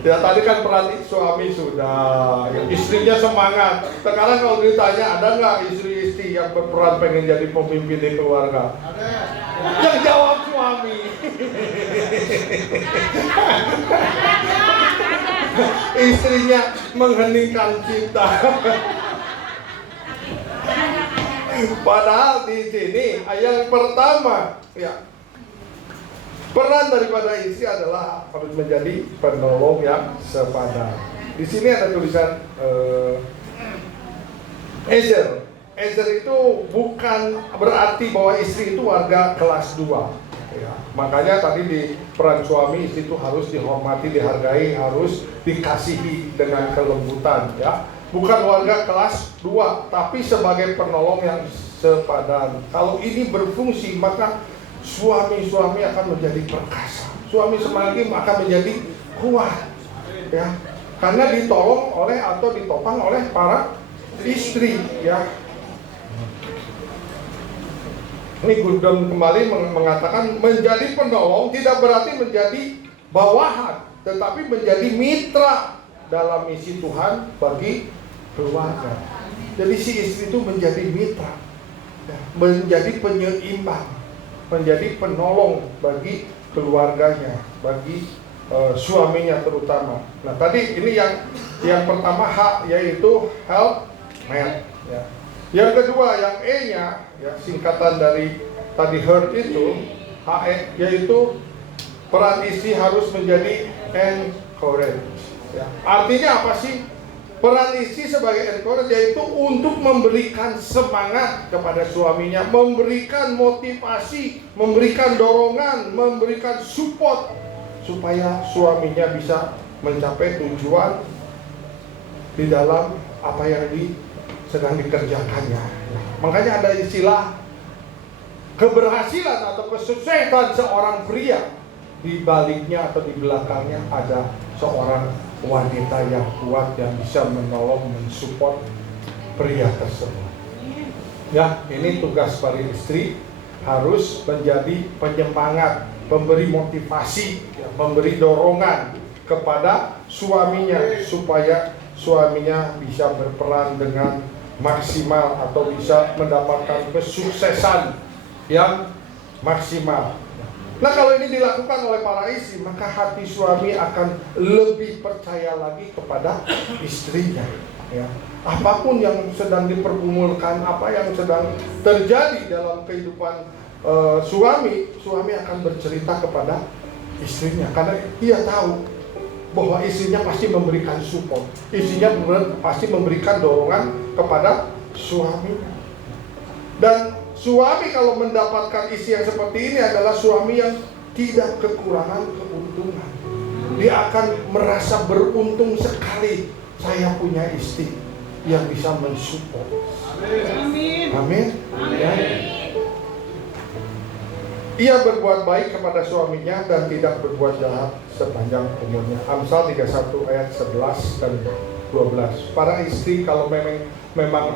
Ya tadi kan peran suami sudah, ya, istrinya semangat. Sekarang kalau ditanya, ada nggak istri-istri yang berperan pengen jadi pemimpin di keluarga? Ada. Yang jawab suami. Istrinya mengheningkan cinta. Padahal di sini yang pertama ya, peran daripada istri adalah harus menjadi penolong yang sepadan. Di sini ada tulisan Ezer. Ezer itu bukan berarti bahwa istri itu warga kelas 2 ya. Makanya tadi di peran suami, istri itu harus dihormati, dihargai, harus dikasihi dengan kelembutan ya. Bukan warga kelas 2, tapi sebagai penolong yang sepadan. Kalau ini berfungsi, maka suami-suami akan menjadi perkasa. Suami semakin akan menjadi kuat ya. Karena ditolong oleh atau ditopang oleh para istri ya. Ini Gordon kembali mengatakan menjadi penolong tidak berarti menjadi bawahan, tetapi menjadi mitra dalam misi Tuhan bagi keluarga. Jadi si istri itu menjadi mitra, menjadi penyeimbang, menjadi penolong bagi keluarganya, bagi suaminya terutama. Nah tadi ini yang pertama H, yaitu helmet ya. Yang kedua yang E-nya ya, singkatan dari tadi heart itu HE, yaitu peran istri harus menjadi encourage ya. Artinya apa sih? Peran istri sebagai encourage yaitu untuk memberikan semangat kepada suaminya, memberikan motivasi, memberikan dorongan, memberikan support supaya suaminya bisa mencapai tujuan di dalam apa yang sedang dikerjakannya. Makanya ada istilah keberhasilan atau kesuksesan seorang pria, di baliknya atau di belakangnya ada seorang wanita yang kuat yang bisa menolong, mensupport pria tersebut. Ya, ini tugas para istri, harus menjadi penyemangat, memberi motivasi, ya, memberi dorongan kepada suaminya supaya suaminya bisa berperan dengan maksimal atau bisa mendapatkan kesuksesan yang maksimal. Nah, kalau ini dilakukan oleh para istri, maka hati suami akan lebih percaya lagi kepada istrinya. Ya. Apapun yang sedang dipergumulkan, apa yang sedang terjadi dalam kehidupan suami akan bercerita kepada istrinya, karena dia tahu bahwa istrinya pasti memberikan support, istrinya pasti memberikan dorongan kepada suaminya. Dan suami kalau mendapatkan istri yang seperti ini adalah suami yang tidak kekurangan keuntungan. Dia akan merasa beruntung sekali, saya punya istri yang bisa mensupport. Amin. Amin. Ia berbuat baik kepada suaminya dan tidak berbuat jahat sepanjang umurnya. Amsal 31 ayat 11 dan 12. Para istri kalau memang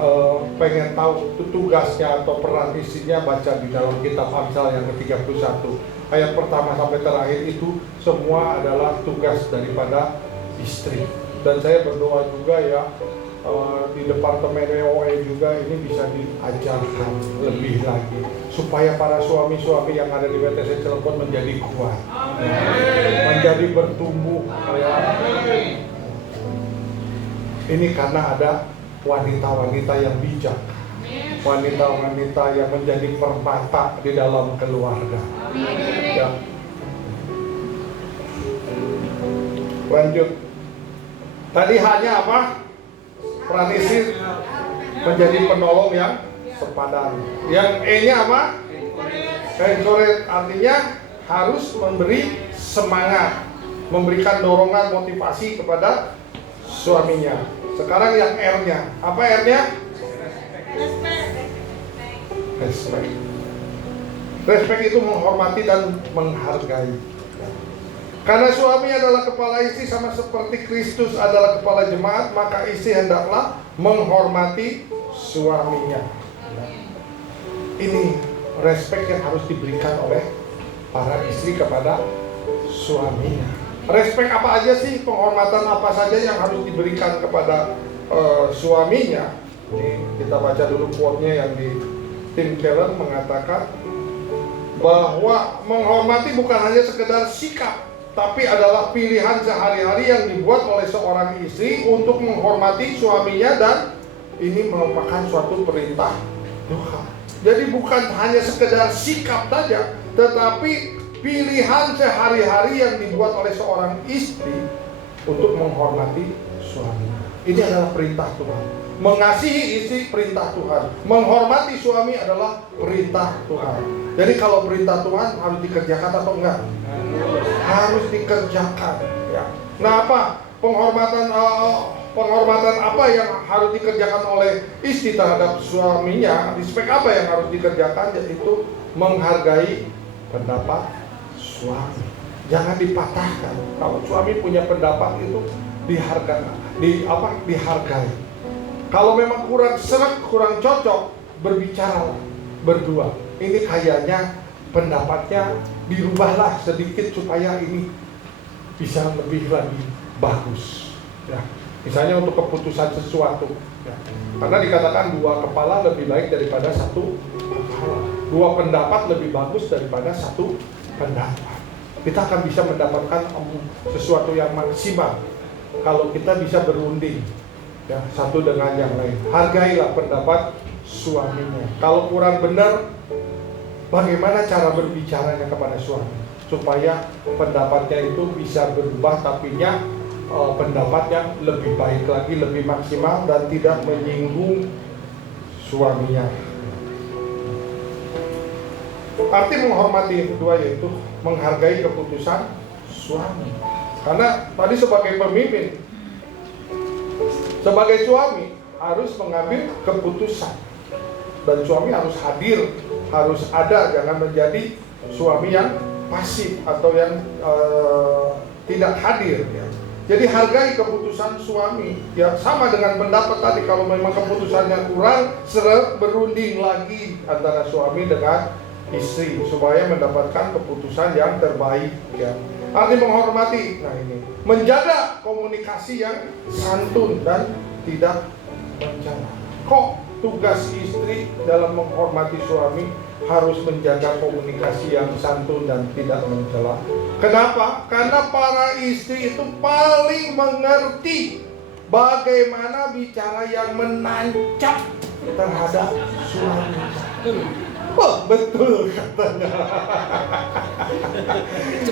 pengen tahu tugasnya atau peran istrinya, baca di dalam kitab Amsal yang ke-31. Ayat pertama sampai terakhir itu semua adalah tugas daripada istri. Dan saya berdoa juga ya, di departemen WOE juga ini bisa diajarkan lebih lagi supaya para suami-suami yang ada di WTC Cilegon menjadi kuat, menjadi bertumbuh. Ini karena ada wanita-wanita yang bijak, wanita-wanita yang menjadi permata di dalam keluarga. Ya. Lanjut. Tadi hanya apa? Peran istri menjadi penolong yang sepadan. Yang E-nya apa? Encourage, artinya harus memberi semangat, memberikan dorongan motivasi kepada suaminya. Sekarang yang R-nya, apa R-nya? Respect. Respect itu menghormati dan menghargai. Karena suami adalah kepala istri sama seperti Kristus adalah kepala jemaat, maka istri hendaklah menghormati suaminya. Ini respect yang harus diberikan oleh para istri kepada suaminya. Respect apa aja sih, penghormatan apa saja yang harus diberikan kepada suaminya? Ini kita baca dulu quote-nya yang di Tim Keller mengatakan bahwa menghormati bukan hanya sekedar sikap, tapi adalah pilihan sehari-hari yang dibuat oleh seorang istri untuk menghormati suaminya, dan ini merupakan suatu perintah Tuhan. Jadi bukan hanya sekedar sikap saja, tetapi pilihan sehari-hari yang dibuat oleh seorang istri untuk menghormati suaminya. Ini adalah perintah Tuhan. Mengasihi istri perintah Tuhan, menghormati suami adalah perintah Tuhan. Jadi kalau perintah Tuhan harus dikerjakan atau enggak? Harus dikerjakan. Ya. Nah, apa penghormatan apa yang harus dikerjakan oleh istri terhadap suaminya? Respect apa yang harus dikerjakan? Yaitu menghargai pendapat suami. Jangan dipatahkan. Kalau suami punya pendapat itu dihargai. Kalau memang kurang serak, kurang cocok, berbicaralah berdua. Ini kayaknya pendapatnya dirubahlah sedikit supaya ini bisa lebih lagi bagus. Ya. Misalnya untuk keputusan sesuatu. Ya. Karena dikatakan dua kepala lebih baik daripada satu kepala. Dua pendapat lebih bagus daripada satu pendapat. Kita akan bisa mendapatkan sesuatu yang maksimal kalau kita bisa berunding. Ya, satu dengan yang lain. Hargailah pendapat suaminya. Kalau kurang benar, bagaimana cara berbicaranya kepada suami supaya pendapatnya itu bisa berubah, tapinya pendapat yang lebih baik lagi, lebih maksimal dan tidak menyinggung suaminya. Arti menghormati yang kedua yaitu menghargai keputusan suami. Karena tadi sebagai pemimpin, sebagai suami harus mengambil keputusan, dan suami harus hadir, harus ada, jangan menjadi suami yang pasif atau yang tidak hadir. Ya. Jadi hargai keputusan suami. Ya, sama dengan pendapat tadi, kalau memang keputusannya kurang, berunding lagi antara suami dengan istri supaya mendapatkan keputusan yang terbaik. Ya. Arti menghormati, nah ini menjaga komunikasi yang santun dan tidak mencela. Kok tugas istri dalam menghormati suami harus menjaga komunikasi yang santun dan tidak mencela. Kenapa? Karena para istri itu paling mengerti bagaimana bicara yang menancap terhadap suami. Oh, betul katanya.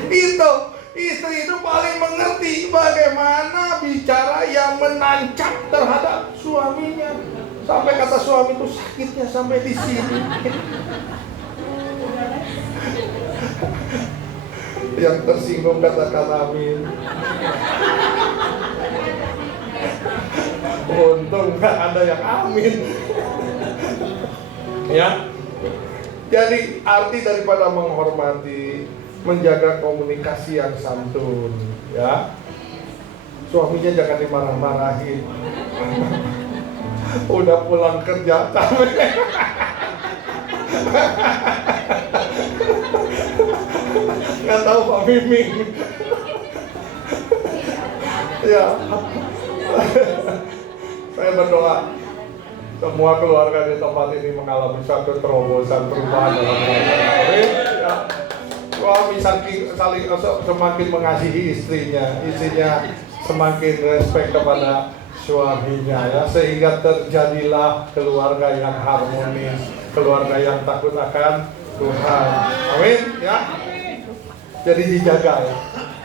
Itu istri itu paling mengerti bagaimana bicara yang menancap terhadap suaminya. Sampai kata suami itu sakitnya sampai di sini. Yang tersinggung katakan amin. Untung nggak ada yang amin. Ya. Jadi arti daripada menghormati, menjaga komunikasi yang santun, ya. Suaminya jangan dimarah-marahin. Udah pulang kerja capek. Nggak tahu Pak Miming. Ya. Saya berdoa semua keluarga di tempat ini mengalami satu terobosan perubahan dalam keluarga. Suami semakin mengasihi istrinya semakin respect kepada suaminya, ya, sehingga terjadilah keluarga yang harmonis, keluarga yang takut akan Tuhan. Amin, ya. Jadi dijaga, ya.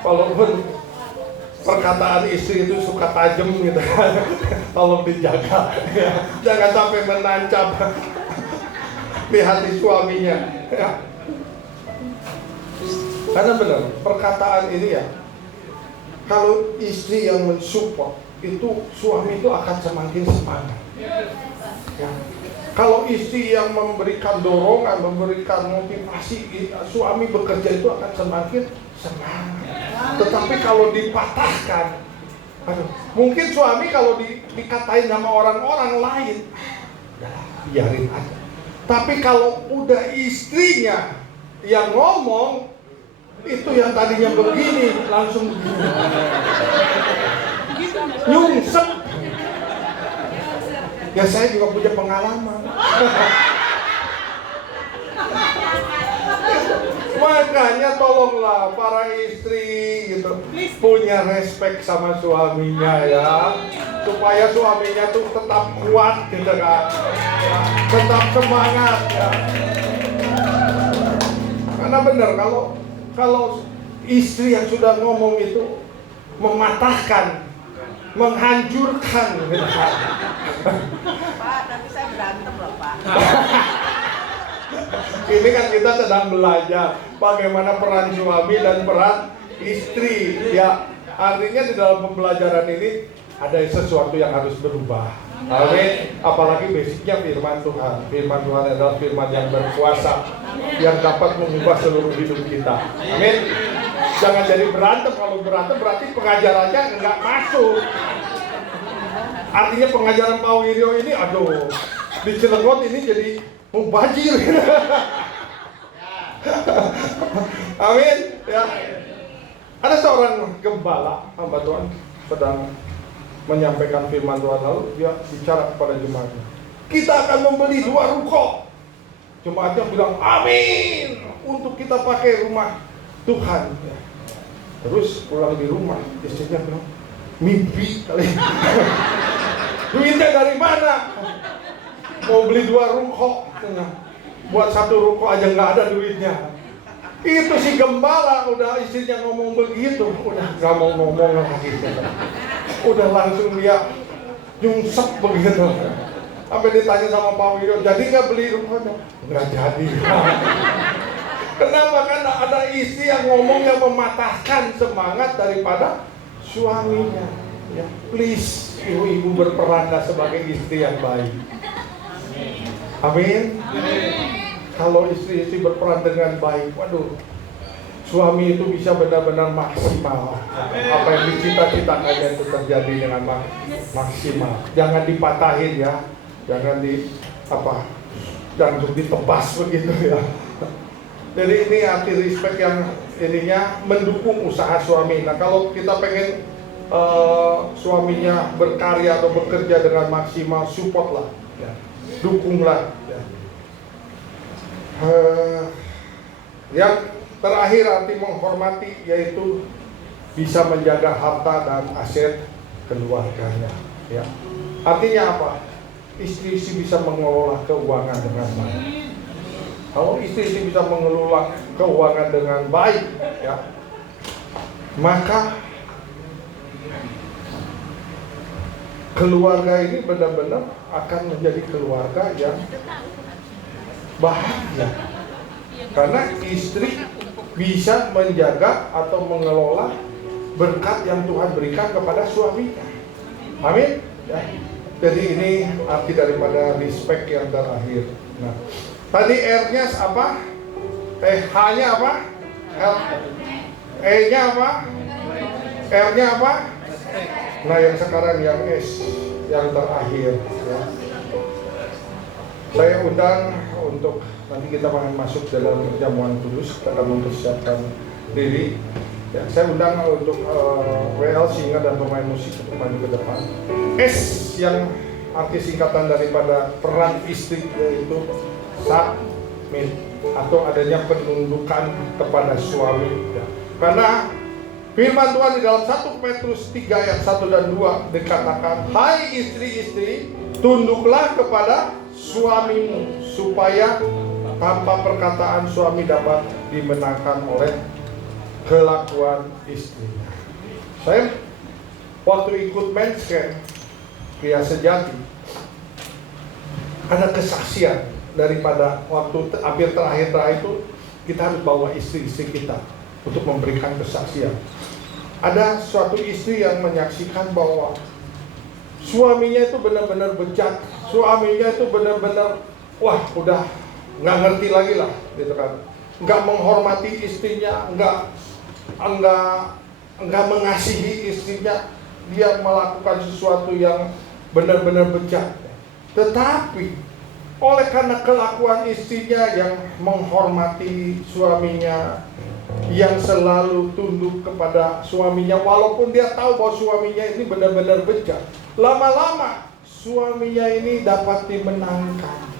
Walaupun perkataan istri itu suka tajam gitu kan, tolong dijaga, ya. Jangan sampai menancap di hati suaminya, ya. Karena benar perkataan ini, ya, kalau istri yang mensupport itu suami itu akan semakin semangat, ya. Kalau istri yang memberikan dorongan, memberikan motivasi, suami bekerja itu akan semakin semangat. Tetapi kalau dipatahkan, mungkin suami kalau dikatain sama orang-orang lain, biarin aja. Tapi kalau udah istrinya yang ngomong, itu yang tadinya begini langsung begini, nyungsep. Ya saya juga punya pengalaman. Makanya tolonglah para istri gitu punya respect sama suaminya, ya, supaya suaminya tuh tetap kuat gitu kan, ya, tetap semangat, ya. Karena benar kalau istri yang sudah ngomong itu mematahkan, menghancurkan gitu kan. Pak, nanti saya berantem loh Pak. Ini kan kita sedang belajar bagaimana peran suami dan peran istri, ya. Artinya di dalam pembelajaran ini ada sesuatu yang harus berubah. Amin. Apalagi basicnya firman Tuhan. Firman Tuhan adalah firman yang berkuasa, yang dapat mengubah seluruh hidup kita. Amin. Jangan jadi berantem. Kalau berantem berarti pengajarannya nggak masuk. Artinya pengajaran Pak Wiryo ini, aduh, di Cilegon ini jadi mubazir. Amin, ya. Ada seorang gembala, hamba Tuhan, sedang menyampaikan firman Tuhan, lalu dia bicara kepada jemaatnya, kita akan membeli 2 ruko. Jemaatnya bilang, amin, untuk kita pakai rumah Tuhan. Terus pulang di rumah, istrinya bilang, mimpi kali. Duitnya dari mana? Mau beli 2 ruko, buat 1 ruko aja nggak ada duitnya. Itu si gembala udah istrinya ngomong begitu, udah nggak mau ngomong lagi, udah langsung dia nyungsep begitu. Sampai ditanya sama Pak Wiryo, jadi nggak beli rukonya? Nggak jadi. Kenapa? Karena ada istri yang ngomong yang mematahkan semangat daripada suaminya. Ya, please, ibu-ibu berperanlah sebagai istri yang baik. Amin. Kalau istri-istri berperan dengan baik, waduh, suami itu bisa benar-benar maksimal. Apa yang dicita-citakannya itu terjadi dengan maksimal. Jangan dipatahin, ya, jangan jangan ditebas begitu, ya. Jadi ini arti respect yang ininya mendukung usaha suami. Nah, kalau kita pengen suaminya berkarya atau bekerja dengan maksimal, support lah. ya. Dukunglah. Ya. Yang terakhir arti menghormati yaitu bisa menjaga harta dan aset keluarganya. Ya. Artinya apa? Istri bisa mengelola keuangan dengan baik. Kalau istri bisa mengelola keuangan dengan baik, ya, maka keluarga ini benar-benar akan menjadi keluarga yang bahagia. Karena istri bisa menjaga atau mengelola berkat yang Tuhan berikan kepada suaminya. Amin. Ya. Jadi ini arti daripada respect yang terakhir. Nah, tadi R-nya apa? H-nya apa? L. E-nya apa? R-nya apa? Nah, yang sekarang yang S, yang terakhir. Ya. Saya undang untuk nanti kita akan masuk dalam jamuan kudus, kita akan mempersiapkan diri. Ya, saya undang untuk WL Singa dan pemain musik untuk maju ke depan. S yang arti singkatan daripada peran istri yaitu submit atau adanya penundukan kepada suami. Ya. Karena firman Tuhan di dalam 1 Petrus 3 ayat 1 dan 2 dikatakan, hai istri-istri, tunduklah kepada suamimu supaya tanpa perkataan suami dapat dimenangkan oleh kelakuan istrinya. Saya waktu ikut men's camp Pria Sejati, ada kesaksian daripada waktu hampir terakhir itu kita harus bawa istri-istri kita untuk memberikan kesaksian. Ada suatu istri yang menyaksikan bahwa suaminya itu benar-benar bejat, suaminya itu benar-benar wah udah nggak ngerti lagi lah, gitu kan, nggak menghormati istrinya, nggak mengasihi istrinya, dia melakukan sesuatu yang benar-benar bejat. Tetapi oleh karena kelakuan istrinya yang menghormati suaminya, yang selalu tunduk kepada suaminya walaupun dia tahu bahwa suaminya ini benar-benar bejat, lama-lama suaminya ini dapat dimenangkan.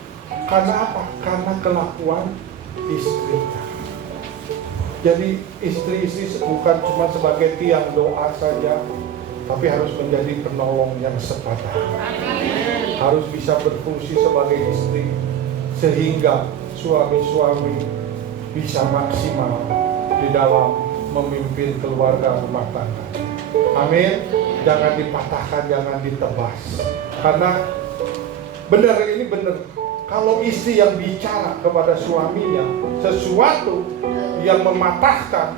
Karena apa? Karena kelakuan istrinya. Jadi istri-istri bukan cuma sebagai tiang doa saja, tapi harus menjadi penolong yang sepadan. Harus bisa berfungsi sebagai istri sehingga suami-suami bisa maksimal di dalam memimpin keluarga rumah tangga. Amin. Jangan dipatahkan, jangan ditebas. Karena benar, ini benar. Kalau istri yang bicara kepada suaminya sesuatu yang mematahkan,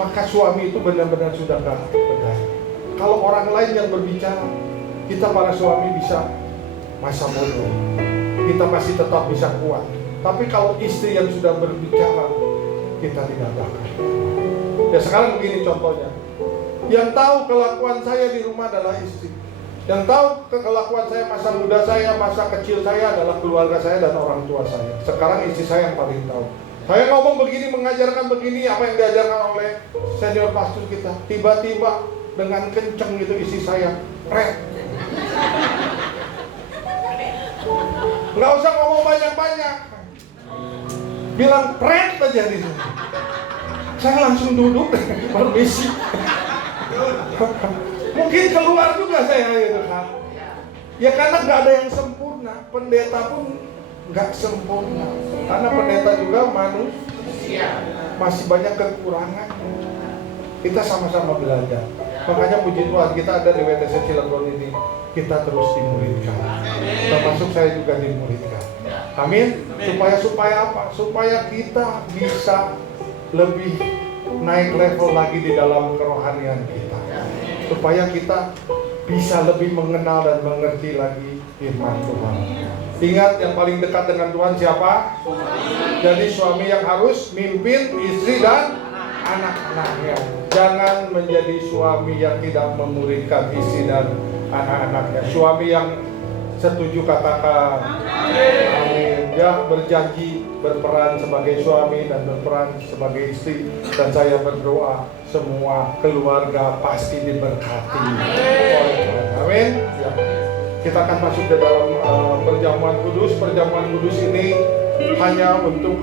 maka suami itu benar-benar sudah gak berdaya. Kalau orang lain yang berbicara, kita para suami bisa masa bodoh, kita masih tetap bisa kuat. Tapi kalau istri yang sudah berbicara, kita tidak bakal. Ya sekarang begini contohnya, yang tahu kelakuan saya di rumah adalah istri. Yang tahu kelakuan saya masa muda saya, masa kecil saya adalah keluarga saya dan orang tua saya. Sekarang istri saya yang paling tahu. Saya ngomong begini, mengajarkan begini, apa yang diajarkan oleh senior pastor kita. Tiba-tiba dengan kenceng gitu istri saya, pret. Nggak usah ngomong banyak-banyak, bilang pret aja gitu. Saya langsung duduk, permisi. Mungkin keluar juga saya gitu kan. Ya karena nggak ada yang sempurna. Pendeta pun nggak sempurna. Karena pendeta juga manusia, masih banyak kekurangan. Kita sama-sama belajar. Makanya puji Tuhan kita ada di WTC Cilegon ini, kita terus dimuridkan. Termasuk saya juga dimuridkan. Amin. Supaya apa? Supaya kita bisa lebih naik level lagi di dalam kerohanian kita. Supaya kita bisa lebih mengenal dan mengerti lagi firman Tuhan. Ingat, yang paling dekat dengan Tuhan siapa? Jadi suami yang harus mimpin istri dan anak-anaknya. Jangan menjadi suami yang tidak memuridkan istri dan anak-anaknya. Suami yang setuju katakan amin. Ya, berjanji berperan sebagai suami dan berperan sebagai istri. Dan saya berdoa semua keluarga pasti diberkati oleh Tuhan. Amin. Ya. Kita akan masuk ke dalam Perjamuan kudus ini hanya untuk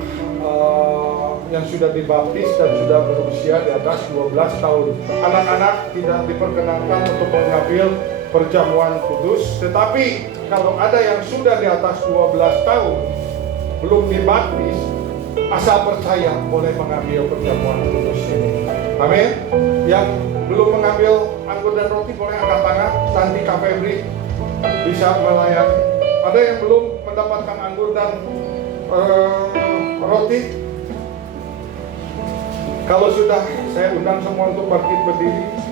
yang sudah dibaptis dan sudah berusia di atas 12 tahun. Anak-anak tidak diperkenankan untuk mengambil perjamuan kudus. Tetapi kalau ada yang sudah di atas 12 tahun belum dibaptis, asal percaya boleh mengambil perjamuan kudus ini. Amin. Yang belum mengambil anggur dan roti boleh angkat tangan. Nanti Kak Febri bisa melayani. Ada yang belum mendapatkan anggur dan roti? Kalau sudah, saya undang semua untuk bangkit berdiri.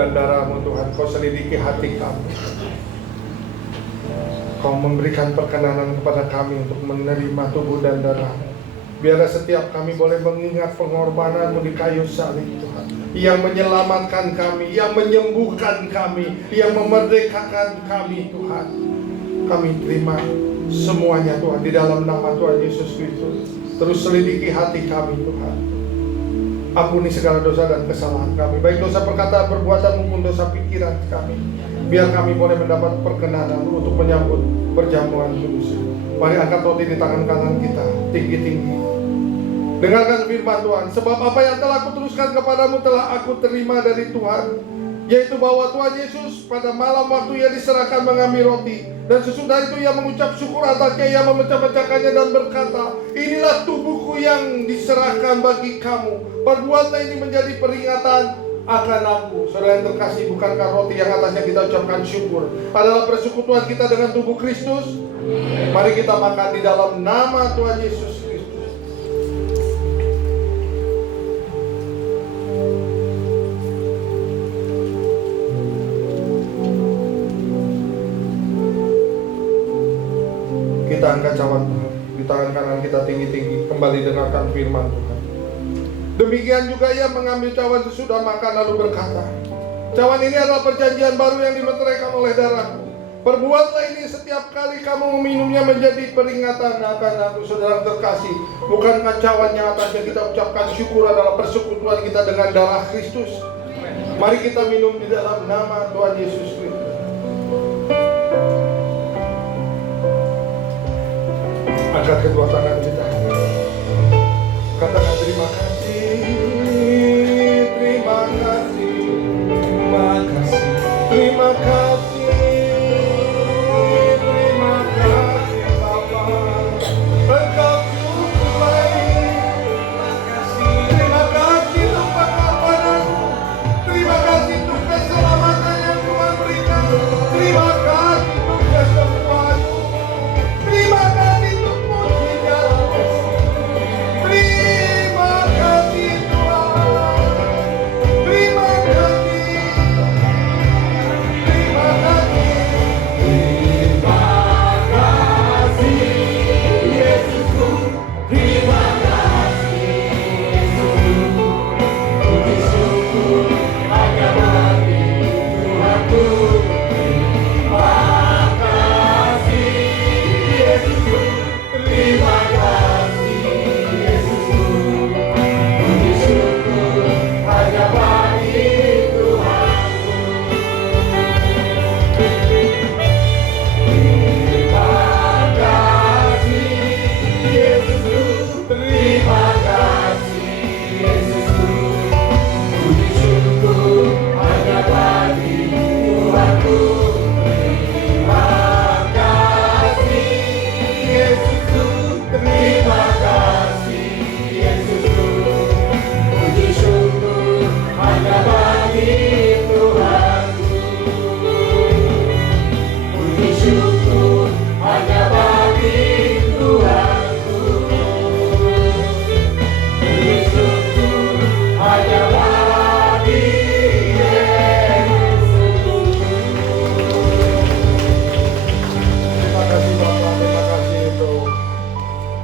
dan darah-Mu Tuhan, Kau selidiki hati kami. Kau memberikan perkenanan kepada kami untuk menerima tubuh dan darah-Mu. Biarlah setiap kami boleh mengingat pengorbanan-Mu di kayu salib Tuhan, yang menyelamatkan kami, yang menyembuhkan kami, yang memerdekakan kami Tuhan. Kami terima semuanya Tuhan di dalam nama Tuhan Yesus Kristus. Terus selidiki hati kami Tuhan. Ampuni segala dosa dan kesalahan kami, baik dosa perkataan, perbuatan maupun dosa pikiran kami. Biar kami boleh mendapat perkenanan untuk menyambut perjamuan kudus. Mari angkat roti di tangan kanan kita tinggi-tinggi. Dengarkan firman Tuhan. Sebab apa yang telah Aku teruskan kepadamu telah Aku terima dari Tuhan, yaitu bahwa Tuhan Yesus pada malam waktu ia diserahkan mengambil roti, dan sesudah itu ia mengucap syukur atasnya, ia memecah-mecahkannya dan berkata, inilah tubuhku yang diserahkan bagi kamu, perbuatlah ini menjadi peringatan akan aku. Saudara yang terkasih, bukankah roti yang atasnya kita ucapkan syukur adalah persekutuan kita dengan tubuh Kristus? Mari kita makan di dalam nama Tuhan Yesus Kristus. Kita angkat cawan Tuhan, di tangan kanan kita tinggi-tinggi, kembali dengarkan firman Tuhan. Demikian juga ia mengambil cawan sesudah makan lalu berkata, cawan ini adalah perjanjian baru yang dimeteraikan oleh darahku. Perbuatlah ini setiap kali kamu meminumnya menjadi peringatan akan aku. Saudara terkasih, bukankah cawan yang atasnya kita ucapkan syukur adalah persekutuan kita dengan darah Kristus? Mari kita minum di dalam nama Tuhan Yesus Kristus. Angkat kedua tangan kita, katakan terima kasih, terima kasih, terima kasih, terima kasih, terima kasih Bapa, Engkau cukup baik. Terima kasih untuk pengampunanmu, terima kasih untuk keselamatan yang Tuhan berikan, terima kasih untuk kesembuhanmu, terima kasih.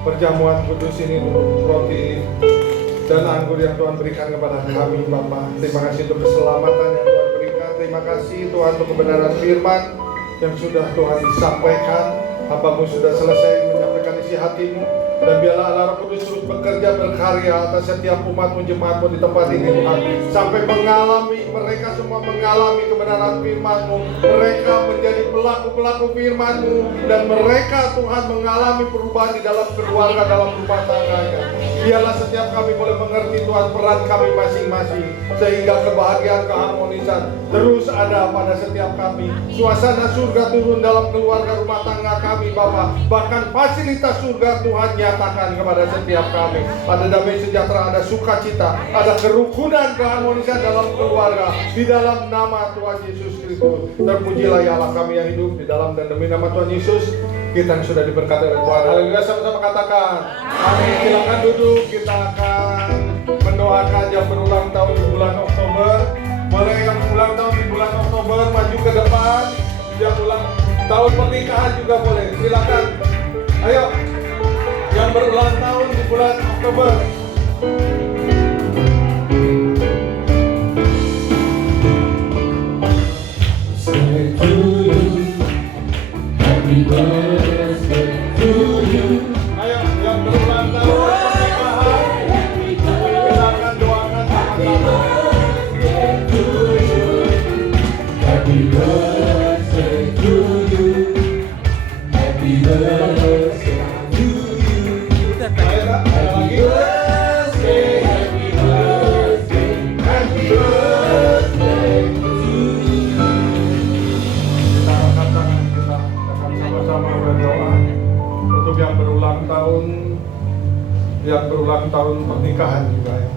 Perjamuan kudus ini, roti dan anggur yang Tuhan berikan kepada kami Bapa. Terima kasih untuk keselamatan yang Tuhan berikan. Terima kasih Tuhan untuk kebenaran firman yang sudah Tuhan disampaikan. Hamba-Mu sudah selesai menyampaikan isi hati-Mu, dan biarlah Allah Roh Kudus terus bekerja berkarya atas setiap umat-Mu, jemaat-Mu di tempat ini Tuhan, sampai mereka semua mengalami kebenaran firman-Mu, mereka menjadi pelaku-pelaku firman-Mu, dan mereka Tuhan mengalami perubahan di dalam keluarga, dalam rumah tangganya. Biarlah setiap kami boleh mengerti Tuhan peran kami masing-masing, sehingga kebahagiaan, keharmonisan terus ada pada setiap kami. Suasana surga turun dalam keluarga, rumah tangga kami Bapa. Bahkan fasilitas surga Tuhan nyatakan kepada setiap kami. Ada damai sejahtera, ada sukacita, ada kerukunan, keharmonisan dalam keluarga, di dalam nama Tuhan Yesus Kristus. Terpujilah ya Allah kami yang hidup, di dalam dan demi nama Tuhan Yesus kita yang sudah diberkati oleh Tuhan. Haleluya, sama-sama katakan amin. Silakan duduk, kita akan mendoakan yang berulang tahun di bulan Oktober. Boleh yang ulang tahun di bulan Oktober maju ke depan, yang ulang tahun pernikahan juga boleh. Silakan, ayo yang berulang tahun di bulan Oktober. Happy birthday to you. Ayo yang berulang tahun pernikahan, kita akan doakan sama-sama. Happy birthday to you. Happy birthday to you. Ayo lagi. Happy birthday, happy birthday to berulang tahun pernikahan juga ya.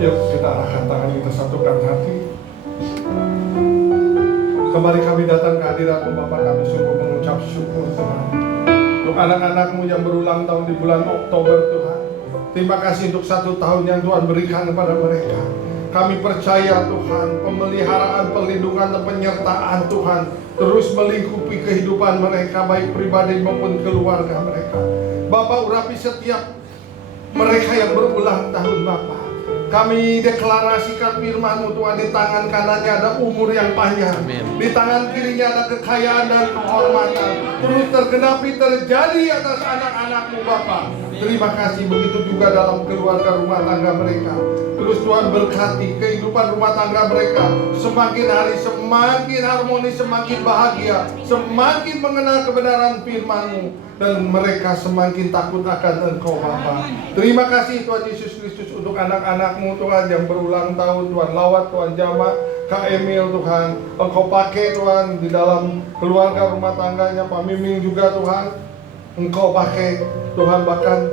Yuk kita arahkan tangan, kita satukan hati. Kembali kami datang ke hadirat-Mu Bapa, kami sungguh mengucap syukur Tuhan untuk anak-anak-Mu yang berulang tahun di bulan Oktober Tuhan. Terima kasih untuk 1 tahun yang Tuhan berikan kepada mereka. Kami percaya Tuhan, pemeliharaan, perlindungan, dan penyertaan Tuhan terus melingkupi kehidupan mereka, baik pribadi maupun keluarga mereka. Bapa, urapi setiap mereka yang berulang tahun Bapa. Kami deklarasikan firman-Mu Tuhan, di tangan kanannya ada umur yang panjang. Amin. Di tangan kirinya ada kekayaan dan kehormatan. Terus tergenapi terjadi atas anak-anak-Mu Bapa. Terima kasih, begitu juga dalam keluarga rumah tangga mereka. Terus Tuhan berkati kehidupan rumah tangga mereka. Semakin hari semakin harmonis, semakin bahagia, semakin mengenal kebenaran firman-Mu. Dan mereka semakin takut akan Engkau Bapa. Terima kasih Tuhan Yesus Kristus untuk anak-anak-Mu Tuhan yang berulang tahun. Tuhan lawat, Tuhan Jama, Kak Emil Tuhan. Engkau pakai Tuhan di dalam keluarga rumah tangganya. Pak Miming juga Tuhan. Engkau pakai Tuhan, bahkan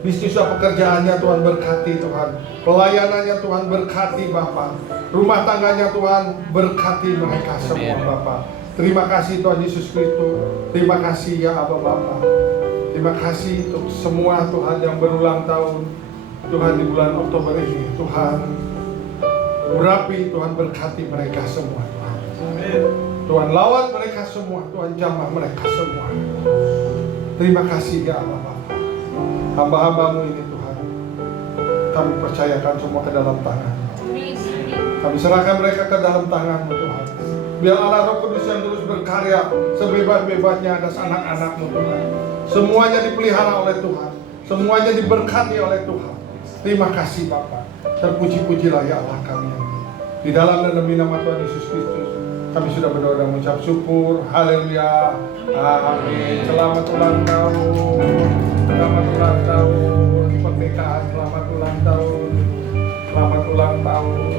bisnis dan pekerjaannya Tuhan berkati Tuhan. Pelayanannya Tuhan berkati Bapa. Rumah tangganya Tuhan berkati mereka semua Bapa. Terima kasih Tuhan Yesus Kristus. Terima kasih ya Abba Bapa. Terima kasih untuk semua Tuhan yang berulang tahun Tuhan di bulan Oktober ini. Tuhan urapi, Tuhan berkati mereka semua Tuhan. Tuhan lawat mereka semua, Tuhan jamah mereka semua. Terima kasih ya Abba Bapa. Hamba-Hamba-Mu ini Tuhan, kami percayakan semua ke dalam tangan. Kami serahkan mereka ke dalam tangan-Mu Tuhan. Biar Allah Roh Kudus yang terus berkarya sebebas-bebasnya atas anak-anak-Mu Tuhan. Semuanya dipelihara oleh Tuhan, semuanya diberkati oleh Tuhan. Terima kasih Bapa. Terpuji-pujilah ya Allah kami. Di dalam dan demi nama Tuhan Yesus Kristus, kami sudah berdoa dan mengucap syukur. Haleluya. Amin. Selamat ulang tahun. Selamat ulang tahun pernikahan. Selamat ulang tahun. Selamat ulang tahun.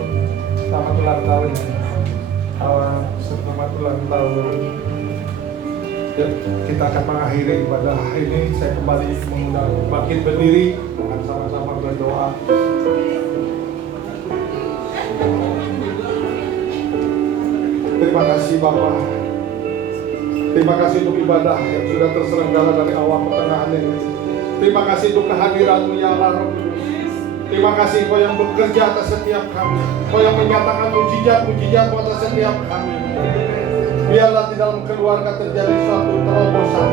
Selamat ulang tahun. Selamat ulang tahun. Ya, kita akan mengakhiri ibadah ini. Saya kembali mengundang bangkit berdiri, akan sama-sama berdoa. Terima kasih Bapak. Terima kasih untuk ibadah yang sudah terselenggara dari awal pertengahan ini. Terima kasih untuk kehadiran-Mu ya Allah Roh Kudus. Terima kasih Kau yang bekerja atas setiap kami. Kau yang menyatakan mujizat-mujizat atas setiap kami. Biarlah di dalam keluarga terjadi suatu terobosan,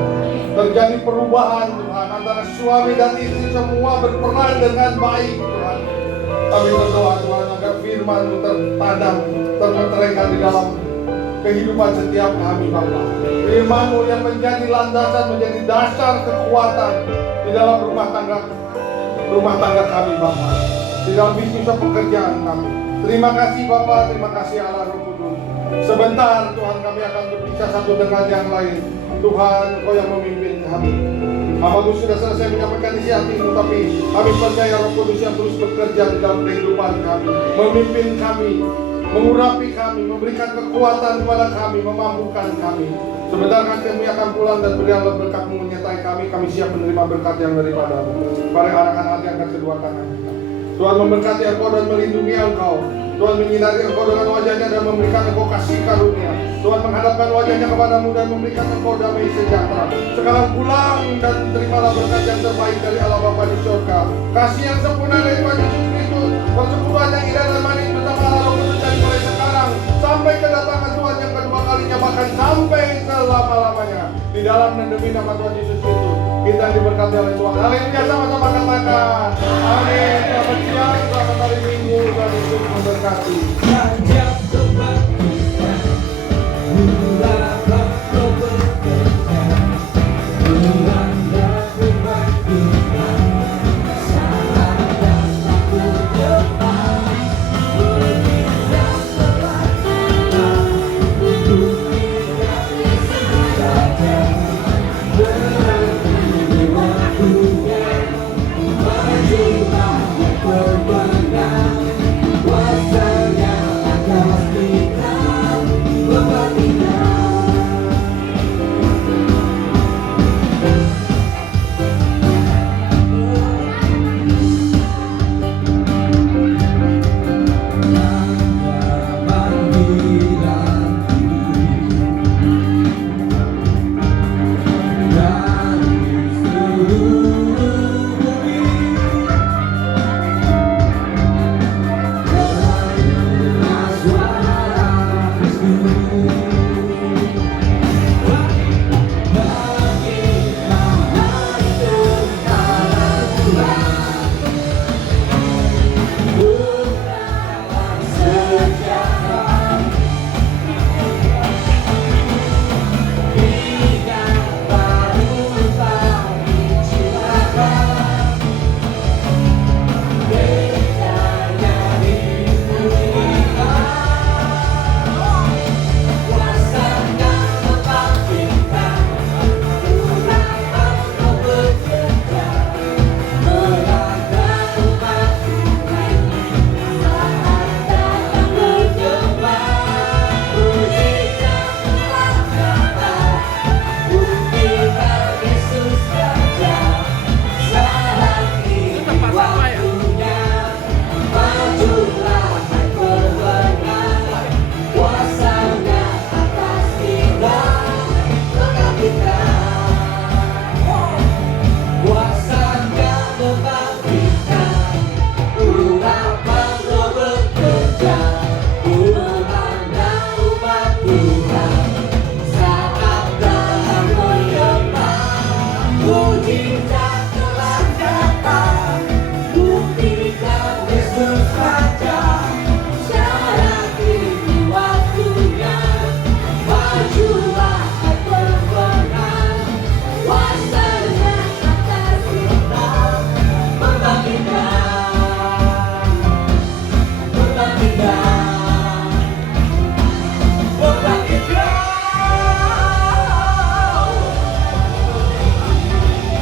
terjadi perubahan Tuhan, antara suami dan istri semua berperan dengan baik Tuhan. Kami berdoa Tuhan agar firman-Mu tertanam, termeteraikan di dalam kehidupan setiap kami Bapa. Firman-Mu yang menjadi landasan, menjadi dasar kekuatan di dalam rumah tangga kami Bapa, di dalam bisnis dan pekerjaan kami. Terima kasih Bapa, terima kasih Allah Roh Kudus. Sebentar Tuhan kami akan berpisah satu dengan yang lain. Tuhan Kau yang memimpin kami. Hamba-Mu sudah selesai menyampaikan isi hati-Mu, tapi kami percaya Roh Kudus yang terus bekerja di dalam kehidupan kami, memimpin kami, mengurapi kami, memberikan kekuatan kepada kami, memampukan kami. Sebentar kami akan pulang dan berilah berkat-Mu menyertai kami. Kami siap menerima berkat yang daripada-Mu. Mari arahkan hati angkat kedua tangan kita. Tuhan memberkati Engkau dan melindungi Engkau. Tuhan menyinari Engkau dengan wajahnya dan memberikan Engkau kasih karunia. Tuhan menghadapkan wajahnya kepadamu dan memberikan Engkau damai sejahtera. Sekarang pulang dan terimalah berkat yang terbaik dari Allah Bapa di surga. Kasih yang sempurna dari Tuhan Yesus Kristus, persekutuan yang indah dan manis bersama Allah Roh Kudus dari mulai sekarang sampai kedatangan Tuhan yang kedua kalinya, bahkan sampai selama-lamanya. Di dalam dan demi nama Tuhan Yesus Kristus kita diberkati oleh Tuhan. Haleluya, sama-sama katakan amin. Selamat siang, selamat hari Minggu, Tuhan Yesus memberkati.